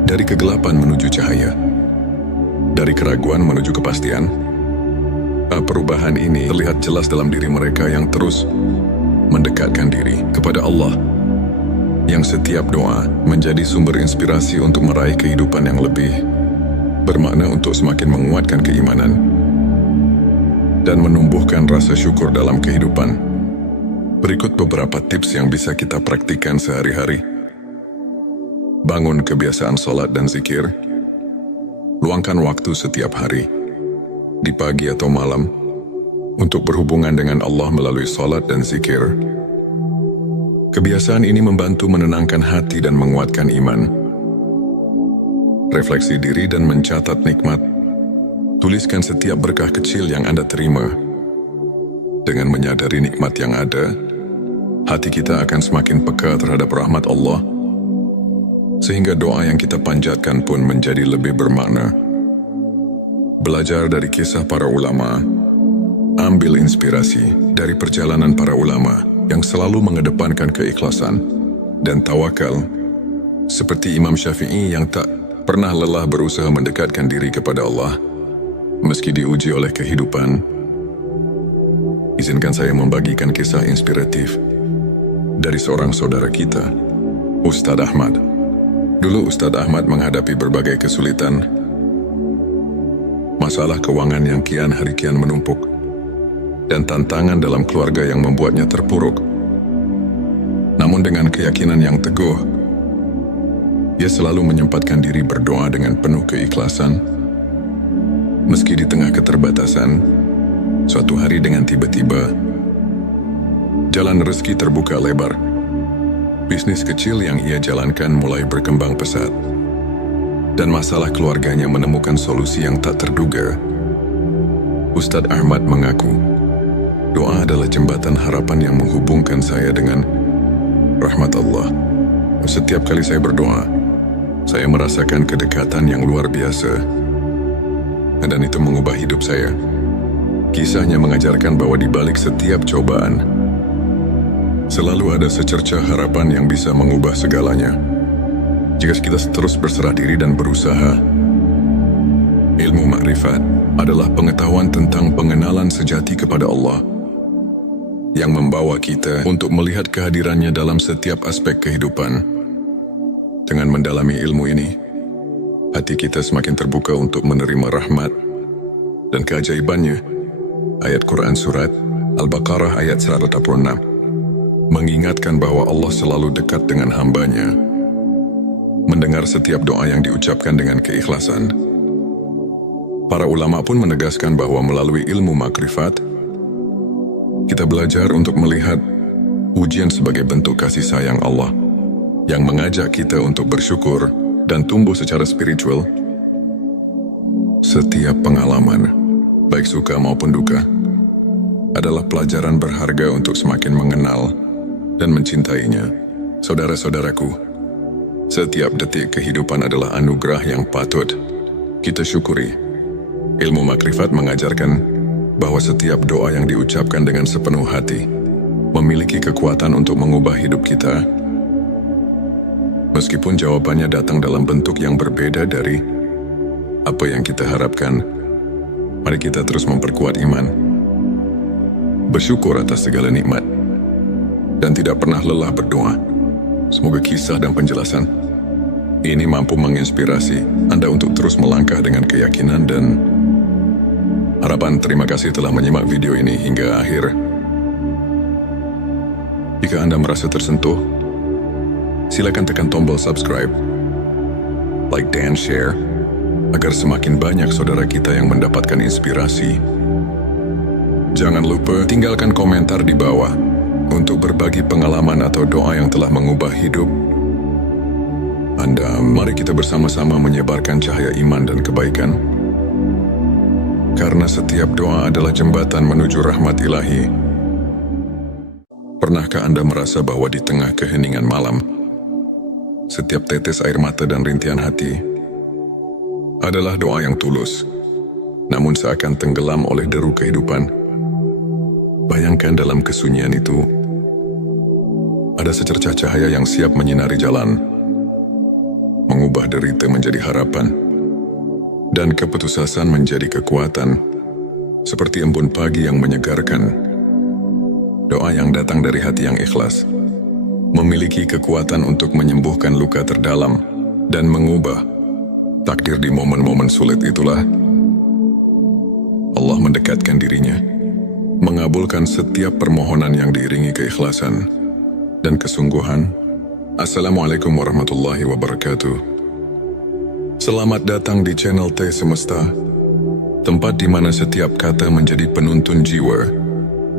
Dari kegelapan menuju cahaya, dari keraguan menuju kepastian. Perubahan ini terlihat jelas dalam diri mereka yang terus mendekatkan diri kepada Allah, yang setiap doa menjadi sumber inspirasi untuk meraih kehidupan yang lebih bermakna, untuk semakin menguatkan keimanan dan menumbuhkan rasa syukur dalam kehidupan. Berikut beberapa tips yang bisa kita praktikkan sehari-hari. Bangun kebiasaan sholat dan zikir. Luangkan waktu setiap hari, di pagi atau malam, untuk berhubungan dengan Allah melalui sholat dan zikir. Kebiasaan ini membantu menenangkan hati dan menguatkan iman. Refleksi diri dan mencatat nikmat. Tuliskan setiap berkah kecil yang Anda terima. Dengan menyadari nikmat yang ada, hati kita akan semakin peka terhadap rahmat Allah, sehingga doa yang kita panjatkan pun menjadi lebih bermakna. Belajar dari kisah para ulama. Ambil inspirasi dari perjalanan para ulama yang selalu mengedepankan keikhlasan dan tawakal, seperti Imam Syafi'i yang tak pernah lelah berusaha mendekatkan diri kepada Allah meski diuji oleh kehidupan. izinkan saya membagikan kisah inspiratif dari seorang saudara kita, Ustadz Ahmad. Dulu Ustadz Ahmad menghadapi berbagai kesulitan, masalah keuangan yang kian hari kian menumpuk, dan tantangan dalam keluarga yang membuatnya terpuruk. Namun dengan keyakinan yang teguh, ia selalu menyempatkan diri berdoa dengan penuh keikhlasan. Meski di tengah keterbatasan, suatu hari dengan tiba-tiba, jalan rezeki terbuka lebar. Bisnis kecil yang ia jalankan mulai berkembang pesat, dan masalah keluarganya menemukan solusi yang tak terduga. Ustadz Ahmad mengaku, doa adalah jembatan harapan yang menghubungkan saya dengan rahmat Allah. Setiap kali saya berdoa, saya merasakan kedekatan yang luar biasa, dan itu mengubah hidup saya. Kisahnya mengajarkan bahwa di balik setiap cobaan, selalu ada secercah harapan yang bisa mengubah segalanya. Jika kita terus berserah diri dan berusaha. Ilmu makrifat adalah pengetahuan tentang pengenalan sejati kepada Allah, yang membawa kita untuk melihat kehadirannya dalam setiap aspek kehidupan. Dengan mendalami ilmu ini, hati kita semakin terbuka untuk menerima rahmat dan keajaibannya. Ayat Quran Surat Al-Baqarah ayat 186 mengingatkan bahwa Allah selalu dekat dengan hambanya, mendengar setiap doa yang diucapkan dengan keikhlasan. Para ulama pun menegaskan bahwa melalui ilmu makrifat, kita belajar untuk melihat ujian sebagai bentuk kasih sayang Allah, yang mengajak kita untuk bersyukur dan tumbuh secara spiritual. Setiap pengalaman, baik suka maupun duka, adalah pelajaran berharga untuk semakin mengenal dan mencintainya. Saudara-saudaraku, setiap detik kehidupan adalah anugerah yang patut kita syukuri. Ilmu makrifat mengajarkan bahwa setiap doa yang diucapkan dengan sepenuh hati memiliki kekuatan untuk mengubah hidup kita. Meskipun jawabannya datang dalam bentuk yang berbeda dari apa yang kita harapkan, mari kita terus memperkuat iman, bersyukur atas segala nikmat, dan tidak pernah lelah berdoa. Semoga kisah dan penjelasan ini mampu menginspirasi Anda untuk terus melangkah dengan keyakinan dan harapan. Terima kasih telah menyimak video ini hingga akhir. Jika Anda merasa tersentuh, silakan tekan tombol subscribe, like dan share, agar semakin banyak saudara kita yang mendapatkan inspirasi. Jangan lupa tinggalkan komentar di bawah untuk berbagi pengalaman atau doa yang telah mengubah hidup Anda. Mari kita bersama-sama menyebarkan cahaya iman dan kebaikan, karena setiap doa adalah jembatan menuju rahmat ilahi. Pernahkah Anda merasa bahwa di tengah keheningan malam, setiap tetes air mata dan rintihan hati adalah doa yang tulus, namun seakan tenggelam oleh deru kehidupan? Bayangkan dalam kesunyian itu, ada secercah cahaya yang siap menyinari jalan, mengubah derita menjadi harapan, dan keputusasaan menjadi kekuatan, seperti embun pagi yang menyegarkan. Doa yang datang dari hati yang ikhlas memiliki kekuatan untuk menyembuhkan luka terdalam dan mengubah takdir. Di momen-momen sulit itulah Allah mendekatkan dirinya, mengabulkan setiap permohonan yang diiringi keikhlasan dan kesungguhan. Assalamualaikum warahmatullahi wabarakatuh. Selamat datang di channel T Semesta, tempat di mana setiap kata menjadi penuntun jiwa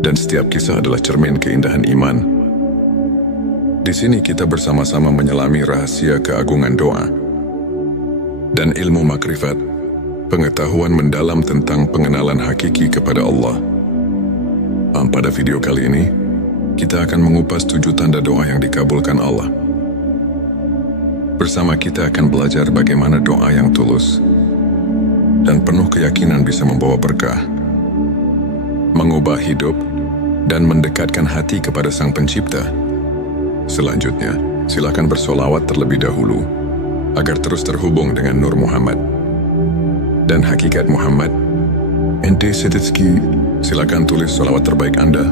dan setiap kisah adalah cermin keindahan iman. Di sini kita bersama-sama menyelami rahasia keagungan doa dan ilmu makrifat, pengetahuan mendalam tentang pengenalan hakiki kepada Allah. Pada video kali ini, kita akan mengupas 7 tanda doa yang dikabulkan Allah. Bersama kita akan belajar bagaimana doa yang tulus dan penuh keyakinan bisa membawa berkah, mengubah hidup, dan mendekatkan hati kepada Sang Pencipta. Selanjutnya, silakan bersolawat terlebih dahulu agar terus terhubung dengan Nur Muhammad dan hakikat Muhammad Ente Setitski, silakan tulis salawat terbaik Anda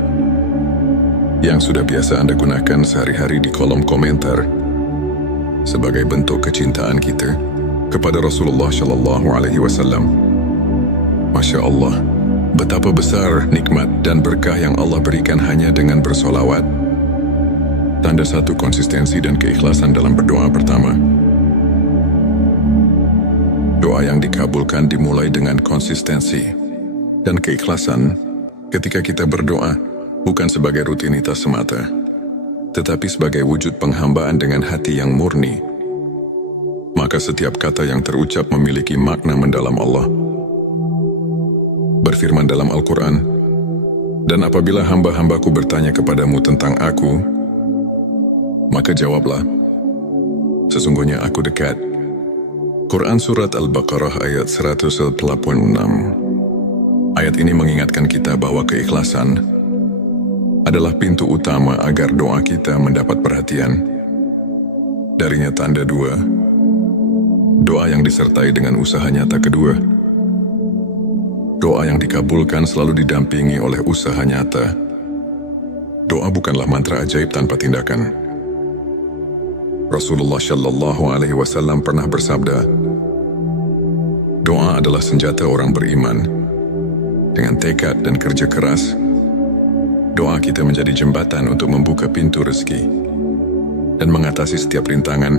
yang sudah biasa Anda gunakan sehari-hari di kolom komentar sebagai bentuk kecintaan kita kepada Rasulullah Shallallahu Alaihi Wasallam. Masya Allah, betapa besar nikmat dan berkah yang Allah berikan hanya dengan bersolawat. Tanda satu konsistensi dan keikhlasan dalam berdoa pertama. Doa yang dikabulkan dimulai dengan konsistensi dan keikhlasan ketika kita berdoa bukan sebagai rutinitas semata, tetapi sebagai wujud penghambaan dengan hati yang murni. Maka setiap kata yang terucap memiliki makna mendalam. Allah berfirman dalam Al-Quran, "Dan apabila hamba-hambaku bertanya kepadamu tentang aku, maka jawablah, sesungguhnya aku dekat." Quran Surat Al-Baqarah ayat 186. Ayat ini mengingatkan kita bahwa keikhlasan adalah pintu utama agar doa kita mendapat perhatian. Darinya tanda dua, doa yang disertai dengan usaha nyata kedua. Doa yang dikabulkan selalu didampingi oleh usaha nyata. Doa bukanlah mantra ajaib tanpa tindakan. Rasulullah Shallallahu Alaihi Wasallam pernah bersabda, doa adalah senjata orang beriman. Dengan tekad dan kerja keras, doa kita menjadi jembatan untuk membuka pintu rezeki dan mengatasi setiap rintangan.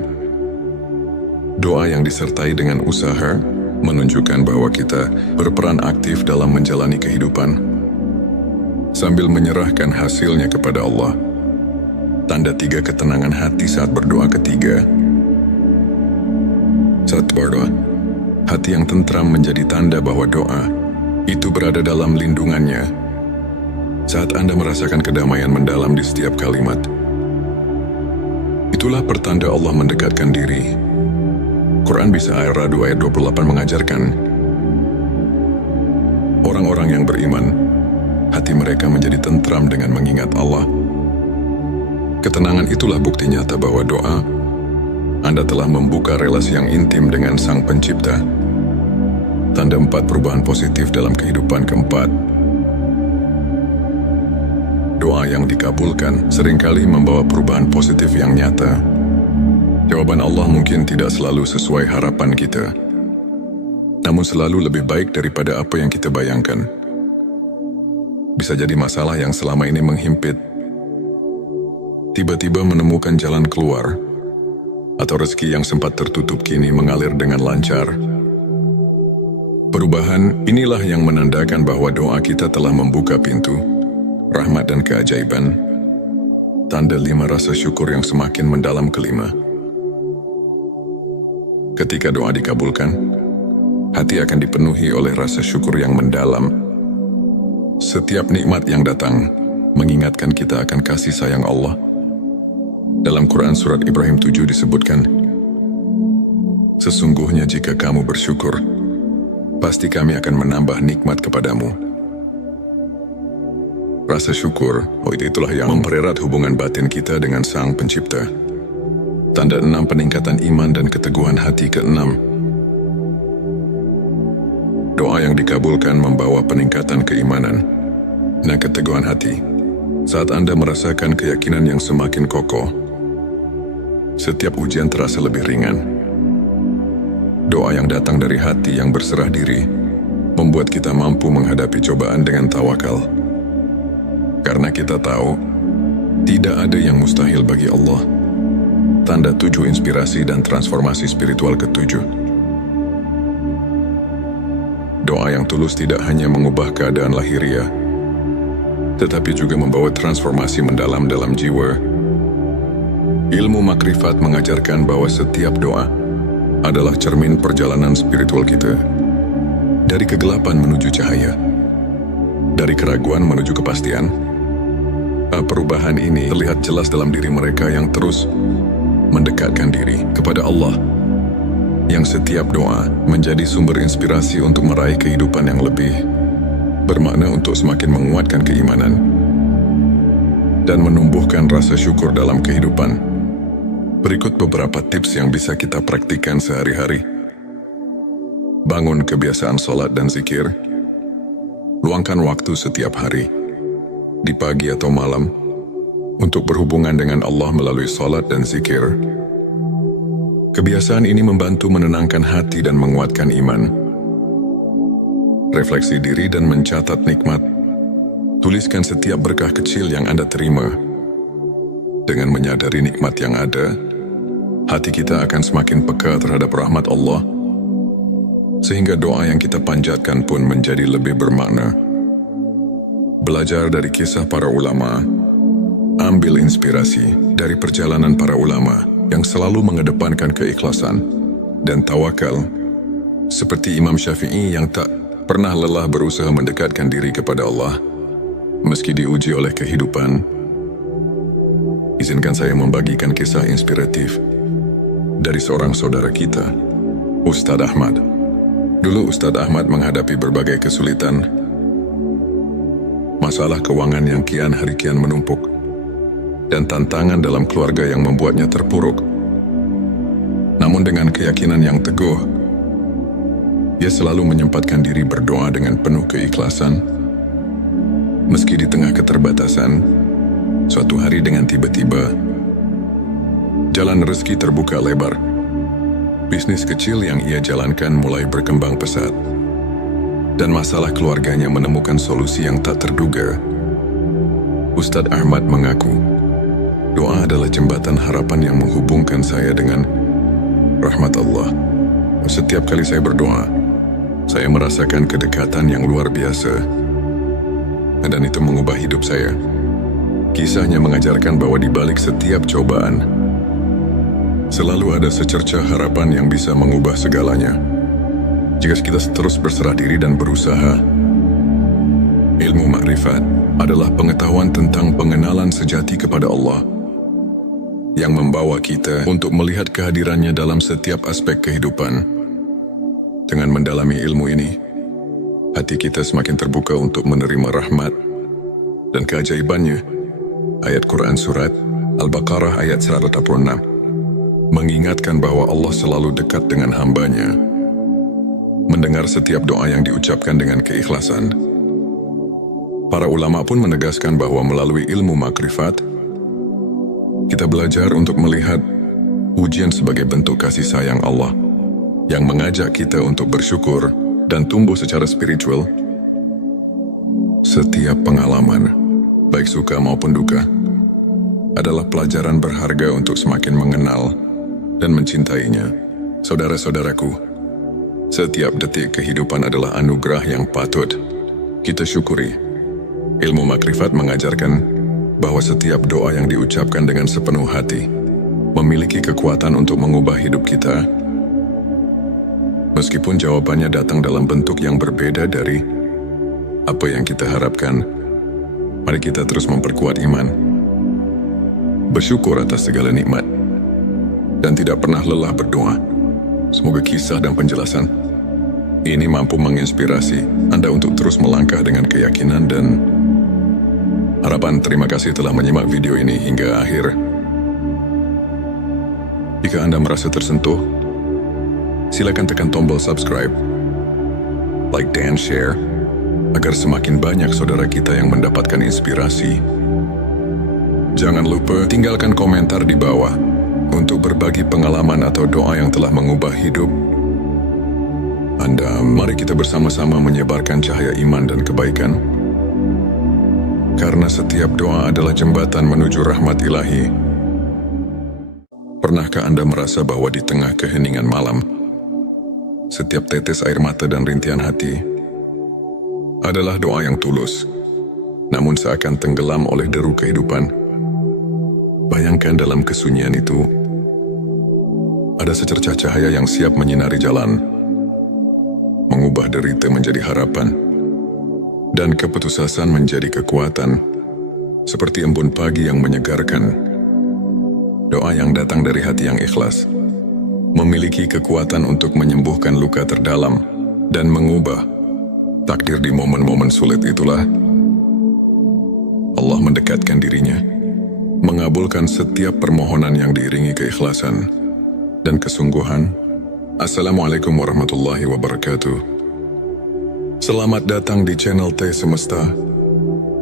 Doa yang disertai dengan usaha menunjukkan bahwa kita berperan aktif dalam menjalani kehidupan sambil menyerahkan hasilnya kepada Allah. Tanda tiga ketenangan hati saat berdoa ketiga. Saat berdoa, hati yang tentram menjadi tanda bahwa doa itu berada dalam lindungannya. Saat Anda merasakan kedamaian mendalam di setiap kalimat, itulah pertanda Allah mendekatkan diri. Quran Bisa Ar-Ra'd ayat 28 mengajarkan, orang-orang yang beriman, hati mereka menjadi tentram dengan mengingat Allah. Ketenangan itulah bukti nyata bahwa doa Anda telah membuka relasi yang intim dengan Sang Pencipta. Tanda 4 perubahan positif dalam kehidupan. Keempat, doa yang dikabulkan seringkali membawa perubahan positif yang nyata. Jawaban Allah mungkin tidak selalu sesuai harapan kita, namun selalu lebih baik daripada apa yang kita bayangkan. Bisa jadi masalah yang selama ini menghimpit tiba-tiba menemukan jalan keluar, atau rezeki yang sempat tertutup kini mengalir dengan lancar. Perubahan inilah yang menandakan bahwa doa kita telah membuka pintu rahmat dan keajaiban. Tanda 5 rasa syukur yang semakin mendalam. Kelima, ketika doa dikabulkan, hati akan dipenuhi oleh rasa syukur yang mendalam. Setiap nikmat yang datang mengingatkan kita akan kasih sayang Allah. Dalam Quran Surat Ibrahim 7 disebutkan, sesungguhnya jika kamu bersyukur, pasti kami akan menambah nikmat kepadamu. Rasa syukur, itulah yang mempererat hubungan batin kita dengan Sang Pencipta. Tanda 6 peningkatan iman dan keteguhan hati. Keenam, doa yang dikabulkan membawa peningkatan keimanan dan keteguhan hati. Saat Anda merasakan keyakinan yang semakin kokoh, setiap ujian terasa lebih ringan. Doa yang datang dari hati yang berserah diri membuat kita mampu menghadapi cobaan dengan tawakal. Karena kita tahu, tidak ada yang mustahil bagi Allah. Tanda 7 inspirasi dan transformasi spiritual. Ketujuh, doa yang tulus tidak hanya mengubah keadaan lahiriah, tetapi juga membawa transformasi mendalam dalam jiwa. Ilmu makrifat mengajarkan bahwa setiap doa adalah cermin perjalanan spiritual kita. Dari kegelapan menuju cahaya, dari keraguan menuju kepastian. Perubahan ini terlihat jelas dalam diri mereka yang terus mendekatkan diri kepada Allah, yang setiap doa menjadi sumber inspirasi untuk meraih kehidupan yang lebih bermakna, untuk semakin menguatkan keimanan dan menumbuhkan rasa syukur dalam kehidupan. Berikut beberapa tips yang bisa kita praktikkan sehari-hari. Bangun kebiasaan sholat dan zikir. Luangkan waktu setiap hari, di pagi atau malam, untuk berhubungan dengan Allah melalui salat dan zikir. Kebiasaan ini membantu menenangkan hati dan menguatkan iman. Refleksi diri dan mencatat nikmat. Tuliskan setiap berkah kecil yang Anda terima. Dengan menyadari nikmat yang ada, hati kita akan semakin peka terhadap rahmat Allah, sehingga doa yang kita panjatkan pun menjadi lebih bermakna. Belajar dari kisah para ulama, ambil inspirasi dari perjalanan para ulama yang selalu mengedepankan keikhlasan dan tawakal, seperti Imam Syafi'i yang tak pernah lelah berusaha mendekatkan diri kepada Allah, meski diuji oleh kehidupan. Izinkan saya membagikan kisah inspiratif dari seorang saudara kita, Ustadz Ahmad. Dulu Ustadz Ahmad menghadapi berbagai kesulitan, masalah keuangan yang kian hari kian menumpuk, dan tantangan dalam keluarga yang membuatnya terpuruk. Namun dengan keyakinan yang teguh, ia selalu menyempatkan diri berdoa dengan penuh keikhlasan. Meski di tengah keterbatasan, suatu hari dengan tiba-tiba, jalan rezeki terbuka lebar. Bisnis kecil yang ia jalankan mulai berkembang pesat, dan masalah keluarganya menemukan solusi yang tak terduga. Ustadz Ahmad mengaku, doa adalah jembatan harapan yang menghubungkan saya dengan rahmat Allah. Setiap kali saya berdoa, saya merasakan kedekatan yang luar biasa, dan itu mengubah hidup saya. Kisahnya mengajarkan bahwa di balik setiap cobaan, selalu ada secercah harapan yang bisa mengubah segalanya. Jika kita terus berserah diri dan berusaha. Ilmu makrifat adalah pengetahuan tentang pengenalan sejati kepada Allah, yang membawa kita untuk melihat kehadirannya dalam setiap aspek kehidupan. Dengan mendalami ilmu ini, hati kita semakin terbuka untuk menerima rahmat dan keajaibannya. Ayat Quran Surat Al-Baqarah ayat 186 mengingatkan bahwa Allah selalu dekat dengan hambanya, mendengar setiap doa yang diucapkan dengan keikhlasan. Para ulama pun menegaskan bahwa melalui ilmu makrifat, kita belajar untuk melihat ujian sebagai bentuk kasih sayang Allah, yang mengajak kita untuk bersyukur dan tumbuh secara spiritual. Setiap pengalaman, baik suka maupun duka, adalah pelajaran berharga untuk semakin mengenal dan mencintainya. Saudara-saudaraku, setiap detik kehidupan adalah anugerah yang patut kita syukuri. Ilmu makrifat mengajarkan bahwa setiap doa yang diucapkan dengan sepenuh hati memiliki kekuatan untuk mengubah hidup kita. Meskipun jawabannya datang dalam bentuk yang berbeda dari apa yang kita harapkan, mari kita terus memperkuat iman, bersyukur atas segala nikmat, dan tidak pernah lelah berdoa. Semoga kisah dan penjelasan ini mampu menginspirasi Anda untuk terus melangkah dengan keyakinan dan harapan. Terima kasih telah menyimak video ini hingga akhir. Jika Anda merasa tersentuh, silakan tekan tombol subscribe, like dan share, agar semakin banyak saudara kita yang mendapatkan inspirasi. Jangan lupa tinggalkan komentar di bawah untuk berbagi pengalaman atau doa yang telah mengubah hidup Anda. Mari kita bersama-sama menyebarkan cahaya iman dan kebaikan, karena setiap doa adalah jembatan menuju rahmat ilahi. Pernahkah Anda merasa bahwa di tengah keheningan malam, setiap tetes air mata dan rintihan hati adalah doa yang tulus, namun seakan tenggelam oleh deru kehidupan? Bayangkan dalam kesunyian itu, ada secercah cahaya yang siap menyinari jalan, mengubah derita menjadi harapan, dan keputusasaan menjadi kekuatan, seperti embun pagi yang menyegarkan. Doa yang datang dari hati yang ikhlas memiliki kekuatan untuk menyembuhkan luka terdalam dan mengubah takdir. Di momen-momen sulit itulah Allah mendekatkan dirinya, mengabulkan setiap permohonan yang diiringi keikhlasan dan kesungguhan. Assalamualaikum warahmatullahi wabarakatuh. Selamat datang di channel T Semesta,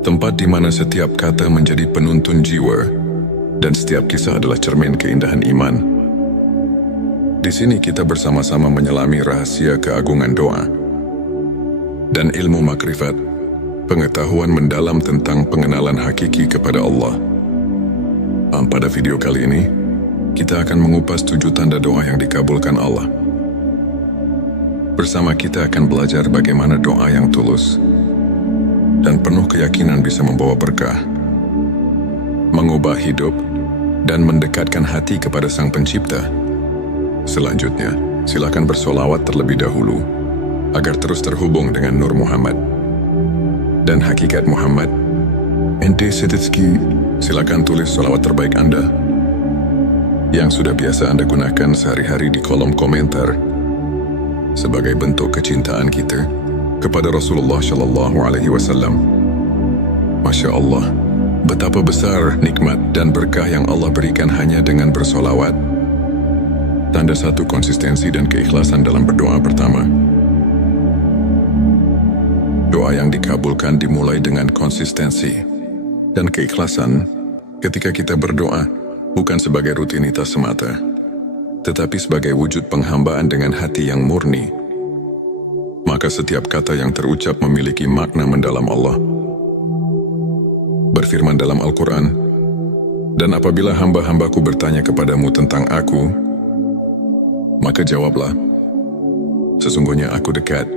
tempat di mana setiap kata menjadi penuntun jiwa dan setiap kisah adalah cermin keindahan iman. Di sini kita bersama-sama menyelami rahasia keagungan doa dan ilmu makrifat, pengetahuan mendalam tentang pengenalan hakiki kepada Allah. Pada video kali ini, kita akan mengupas 7 tanda doa yang dikabulkan Allah. Bersama kita akan belajar bagaimana doa yang tulus dan penuh keyakinan bisa membawa berkah, mengubah hidup, dan mendekatkan hati kepada Sang Pencipta. Selanjutnya, silakan bersolawat terlebih dahulu agar terus terhubung dengan Nur Muhammad dan hakikat Muhammad. Ente Setitski, silakan tulis solawat terbaik Anda yang sudah biasa Anda gunakan sehari-hari di kolom komentar sebagai bentuk kecintaan kita kepada Rasulullah Shallallahu Alaihi Wasallam. Masya Allah, betapa besar nikmat dan berkah yang Allah berikan hanya dengan bersolawat. Tanda 1, konsistensi dan keikhlasan dalam berdoa. Pertama, doa yang dikabulkan dimulai dengan konsistensi dan keikhlasan. Ketika kita berdoa bukan sebagai rutinitas semata, tetapi sebagai wujud penghambaan dengan hati yang murni, maka setiap kata yang terucap memiliki makna mendalam. Allah berfirman dalam Al-Quran, "Dan apabila hamba-hambaku bertanya kepadamu tentang aku, maka jawablah, sesungguhnya aku dekat."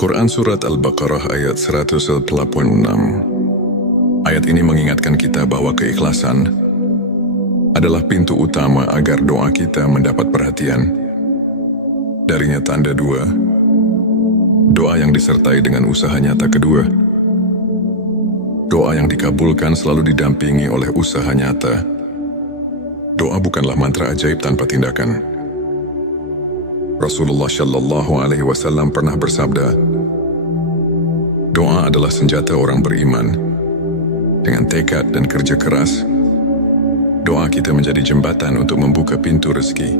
Quran Surat Al-Baqarah ayat 186. Ayat ini mengingatkan kita bahwa keikhlasan adalah pintu utama agar doa kita mendapat perhatian. Darinya tanda 2, doa yang disertai dengan usaha nyata. Kedua, doa yang dikabulkan selalu didampingi oleh usaha nyata. Doa bukanlah mantra ajaib tanpa tindakan. Rasulullah Shallallahu Alaihi Wasallam pernah bersabda, doa adalah senjata orang beriman. Dengan tekad dan kerja keras, doa kita menjadi jembatan untuk membuka pintu rezeki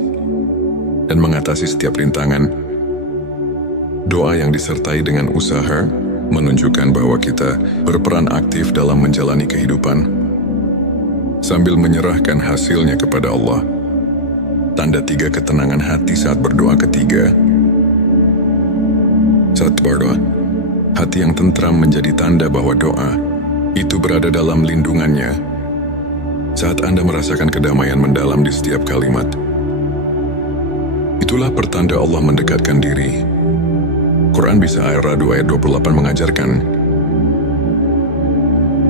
dan mengatasi setiap rintangan. Doa yang disertai dengan usaha menunjukkan bahwa kita berperan aktif dalam menjalani kehidupan sambil menyerahkan hasilnya kepada Allah. Tanda 3, ketenangan hati saat berdoa. Ketiga, saat berdoa, hati yang tentram menjadi tanda bahwa doa itu berada dalam lindungannya. Saat Anda merasakan kedamaian mendalam di setiap kalimat, itulah pertanda Allah mendekatkan diri. Quran Bisa Ar-Ra'd ayat 28 mengajarkan,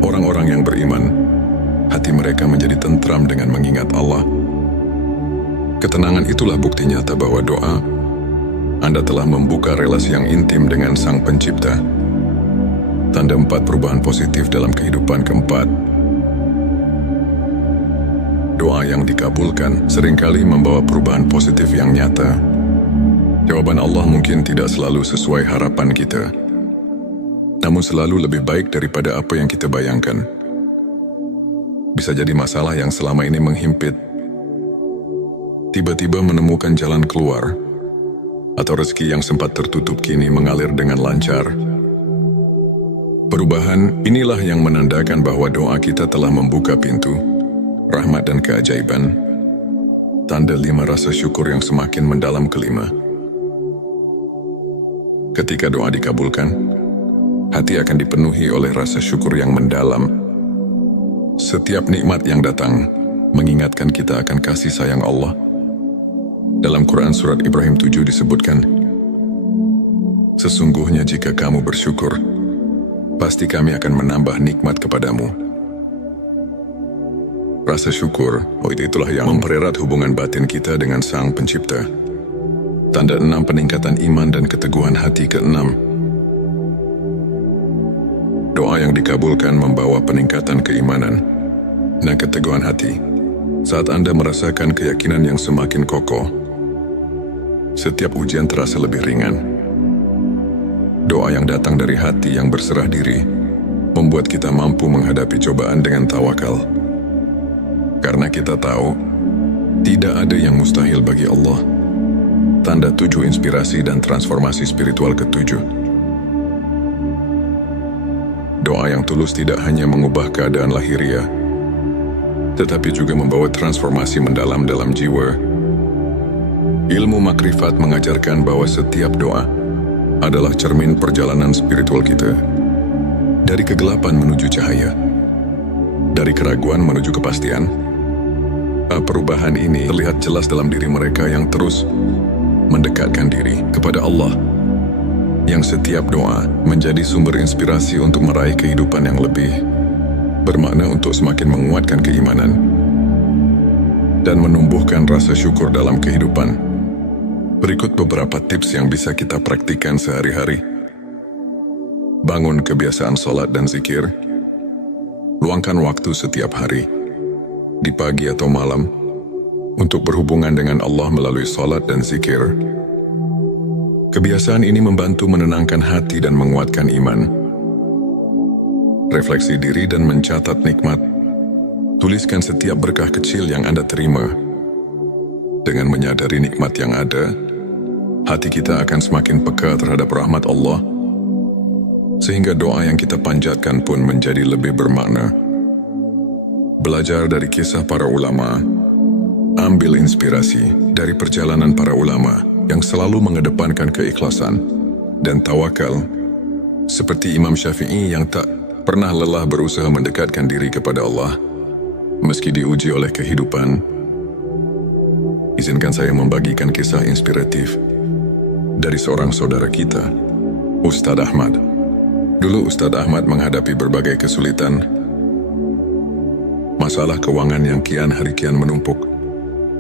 orang-orang yang beriman, hati mereka menjadi tentram dengan mengingat Allah. Ketenangan itulah bukti nyata bahwa doa Anda telah membuka relasi yang intim dengan Sang Pencipta. Tanda 4, perubahan positif dalam kehidupan. Keempat, doa yang dikabulkan seringkali membawa perubahan positif yang nyata. Jawaban Allah mungkin tidak selalu sesuai harapan kita, namun selalu lebih baik daripada apa yang kita bayangkan. Bisa jadi masalah yang selama ini menghimpit tiba-tiba menemukan jalan keluar, atau rezeki yang sempat tertutup kini mengalir dengan lancar. Perubahan inilah yang menandakan bahwa doa kita telah membuka pintu rahmat dan keajaiban. Tanda 5, rasa syukur yang semakin mendalam. Kelima, ketika doa dikabulkan, hati akan dipenuhi oleh rasa syukur yang mendalam. Setiap nikmat yang datang mengingatkan kita akan kasih sayang Allah. Dalam Quran Surat Ibrahim 7 disebutkan, sesungguhnya jika kamu bersyukur, pasti kami akan menambah nikmat kepadamu. Rasa syukur, itulah yang mempererat hubungan batin kita dengan Sang Pencipta. Tanda 6, peningkatan iman dan keteguhan hati. Keenam, doa yang dikabulkan membawa peningkatan keimanan dan keteguhan hati. Saat Anda merasakan keyakinan yang semakin kokoh, setiap ujian terasa lebih ringan. Doa yang datang dari hati yang berserah diri membuat kita mampu menghadapi cobaan dengan tawakal. Karena kita tahu, tidak ada yang mustahil bagi Allah. Tanda 7, inspirasi dan transformasi spiritual. Ketujuh, doa yang tulus tidak hanya mengubah keadaan lahiriah, tetapi juga membawa transformasi mendalam dalam jiwa. Ilmu makrifat mengajarkan bahwa setiap doa adalah cermin perjalanan spiritual kita. Dari kegelapan menuju cahaya, dari keraguan menuju kepastian. Perubahan ini terlihat jelas dalam diri mereka yang terus mendekatkan diri kepada Allah, yang setiap doa menjadi sumber inspirasi untuk meraih kehidupan yang lebih bermakna, untuk semakin menguatkan keimanan dan menumbuhkan rasa syukur dalam kehidupan. Berikut beberapa tips yang bisa kita praktikkan sehari-hari. Bangun kebiasaan sholat dan zikir. Luangkan waktu setiap hari, di pagi atau malam, untuk berhubungan dengan Allah melalui sholat dan zikir. Kebiasaan ini membantu menenangkan hati dan menguatkan iman. Refleksi diri dan mencatat nikmat. Tuliskan setiap berkah kecil yang Anda terima. Dengan menyadari nikmat yang ada, hati kita akan semakin peka terhadap rahmat Allah, sehingga doa yang kita panjatkan pun menjadi lebih bermakna. Belajar dari kisah para ulama. Ambil inspirasi dari perjalanan para ulama yang selalu mengedepankan keikhlasan dan tawakal, seperti Imam Syafi'i yang tak pernah lelah berusaha mendekatkan diri kepada Allah meski diuji oleh kehidupan. Izinkan saya membagikan kisah inspiratif dari seorang saudara kita, Ustadz Ahmad. Dulu Ustadz Ahmad menghadapi berbagai kesulitan, masalah keuangan yang kian hari kian menumpuk,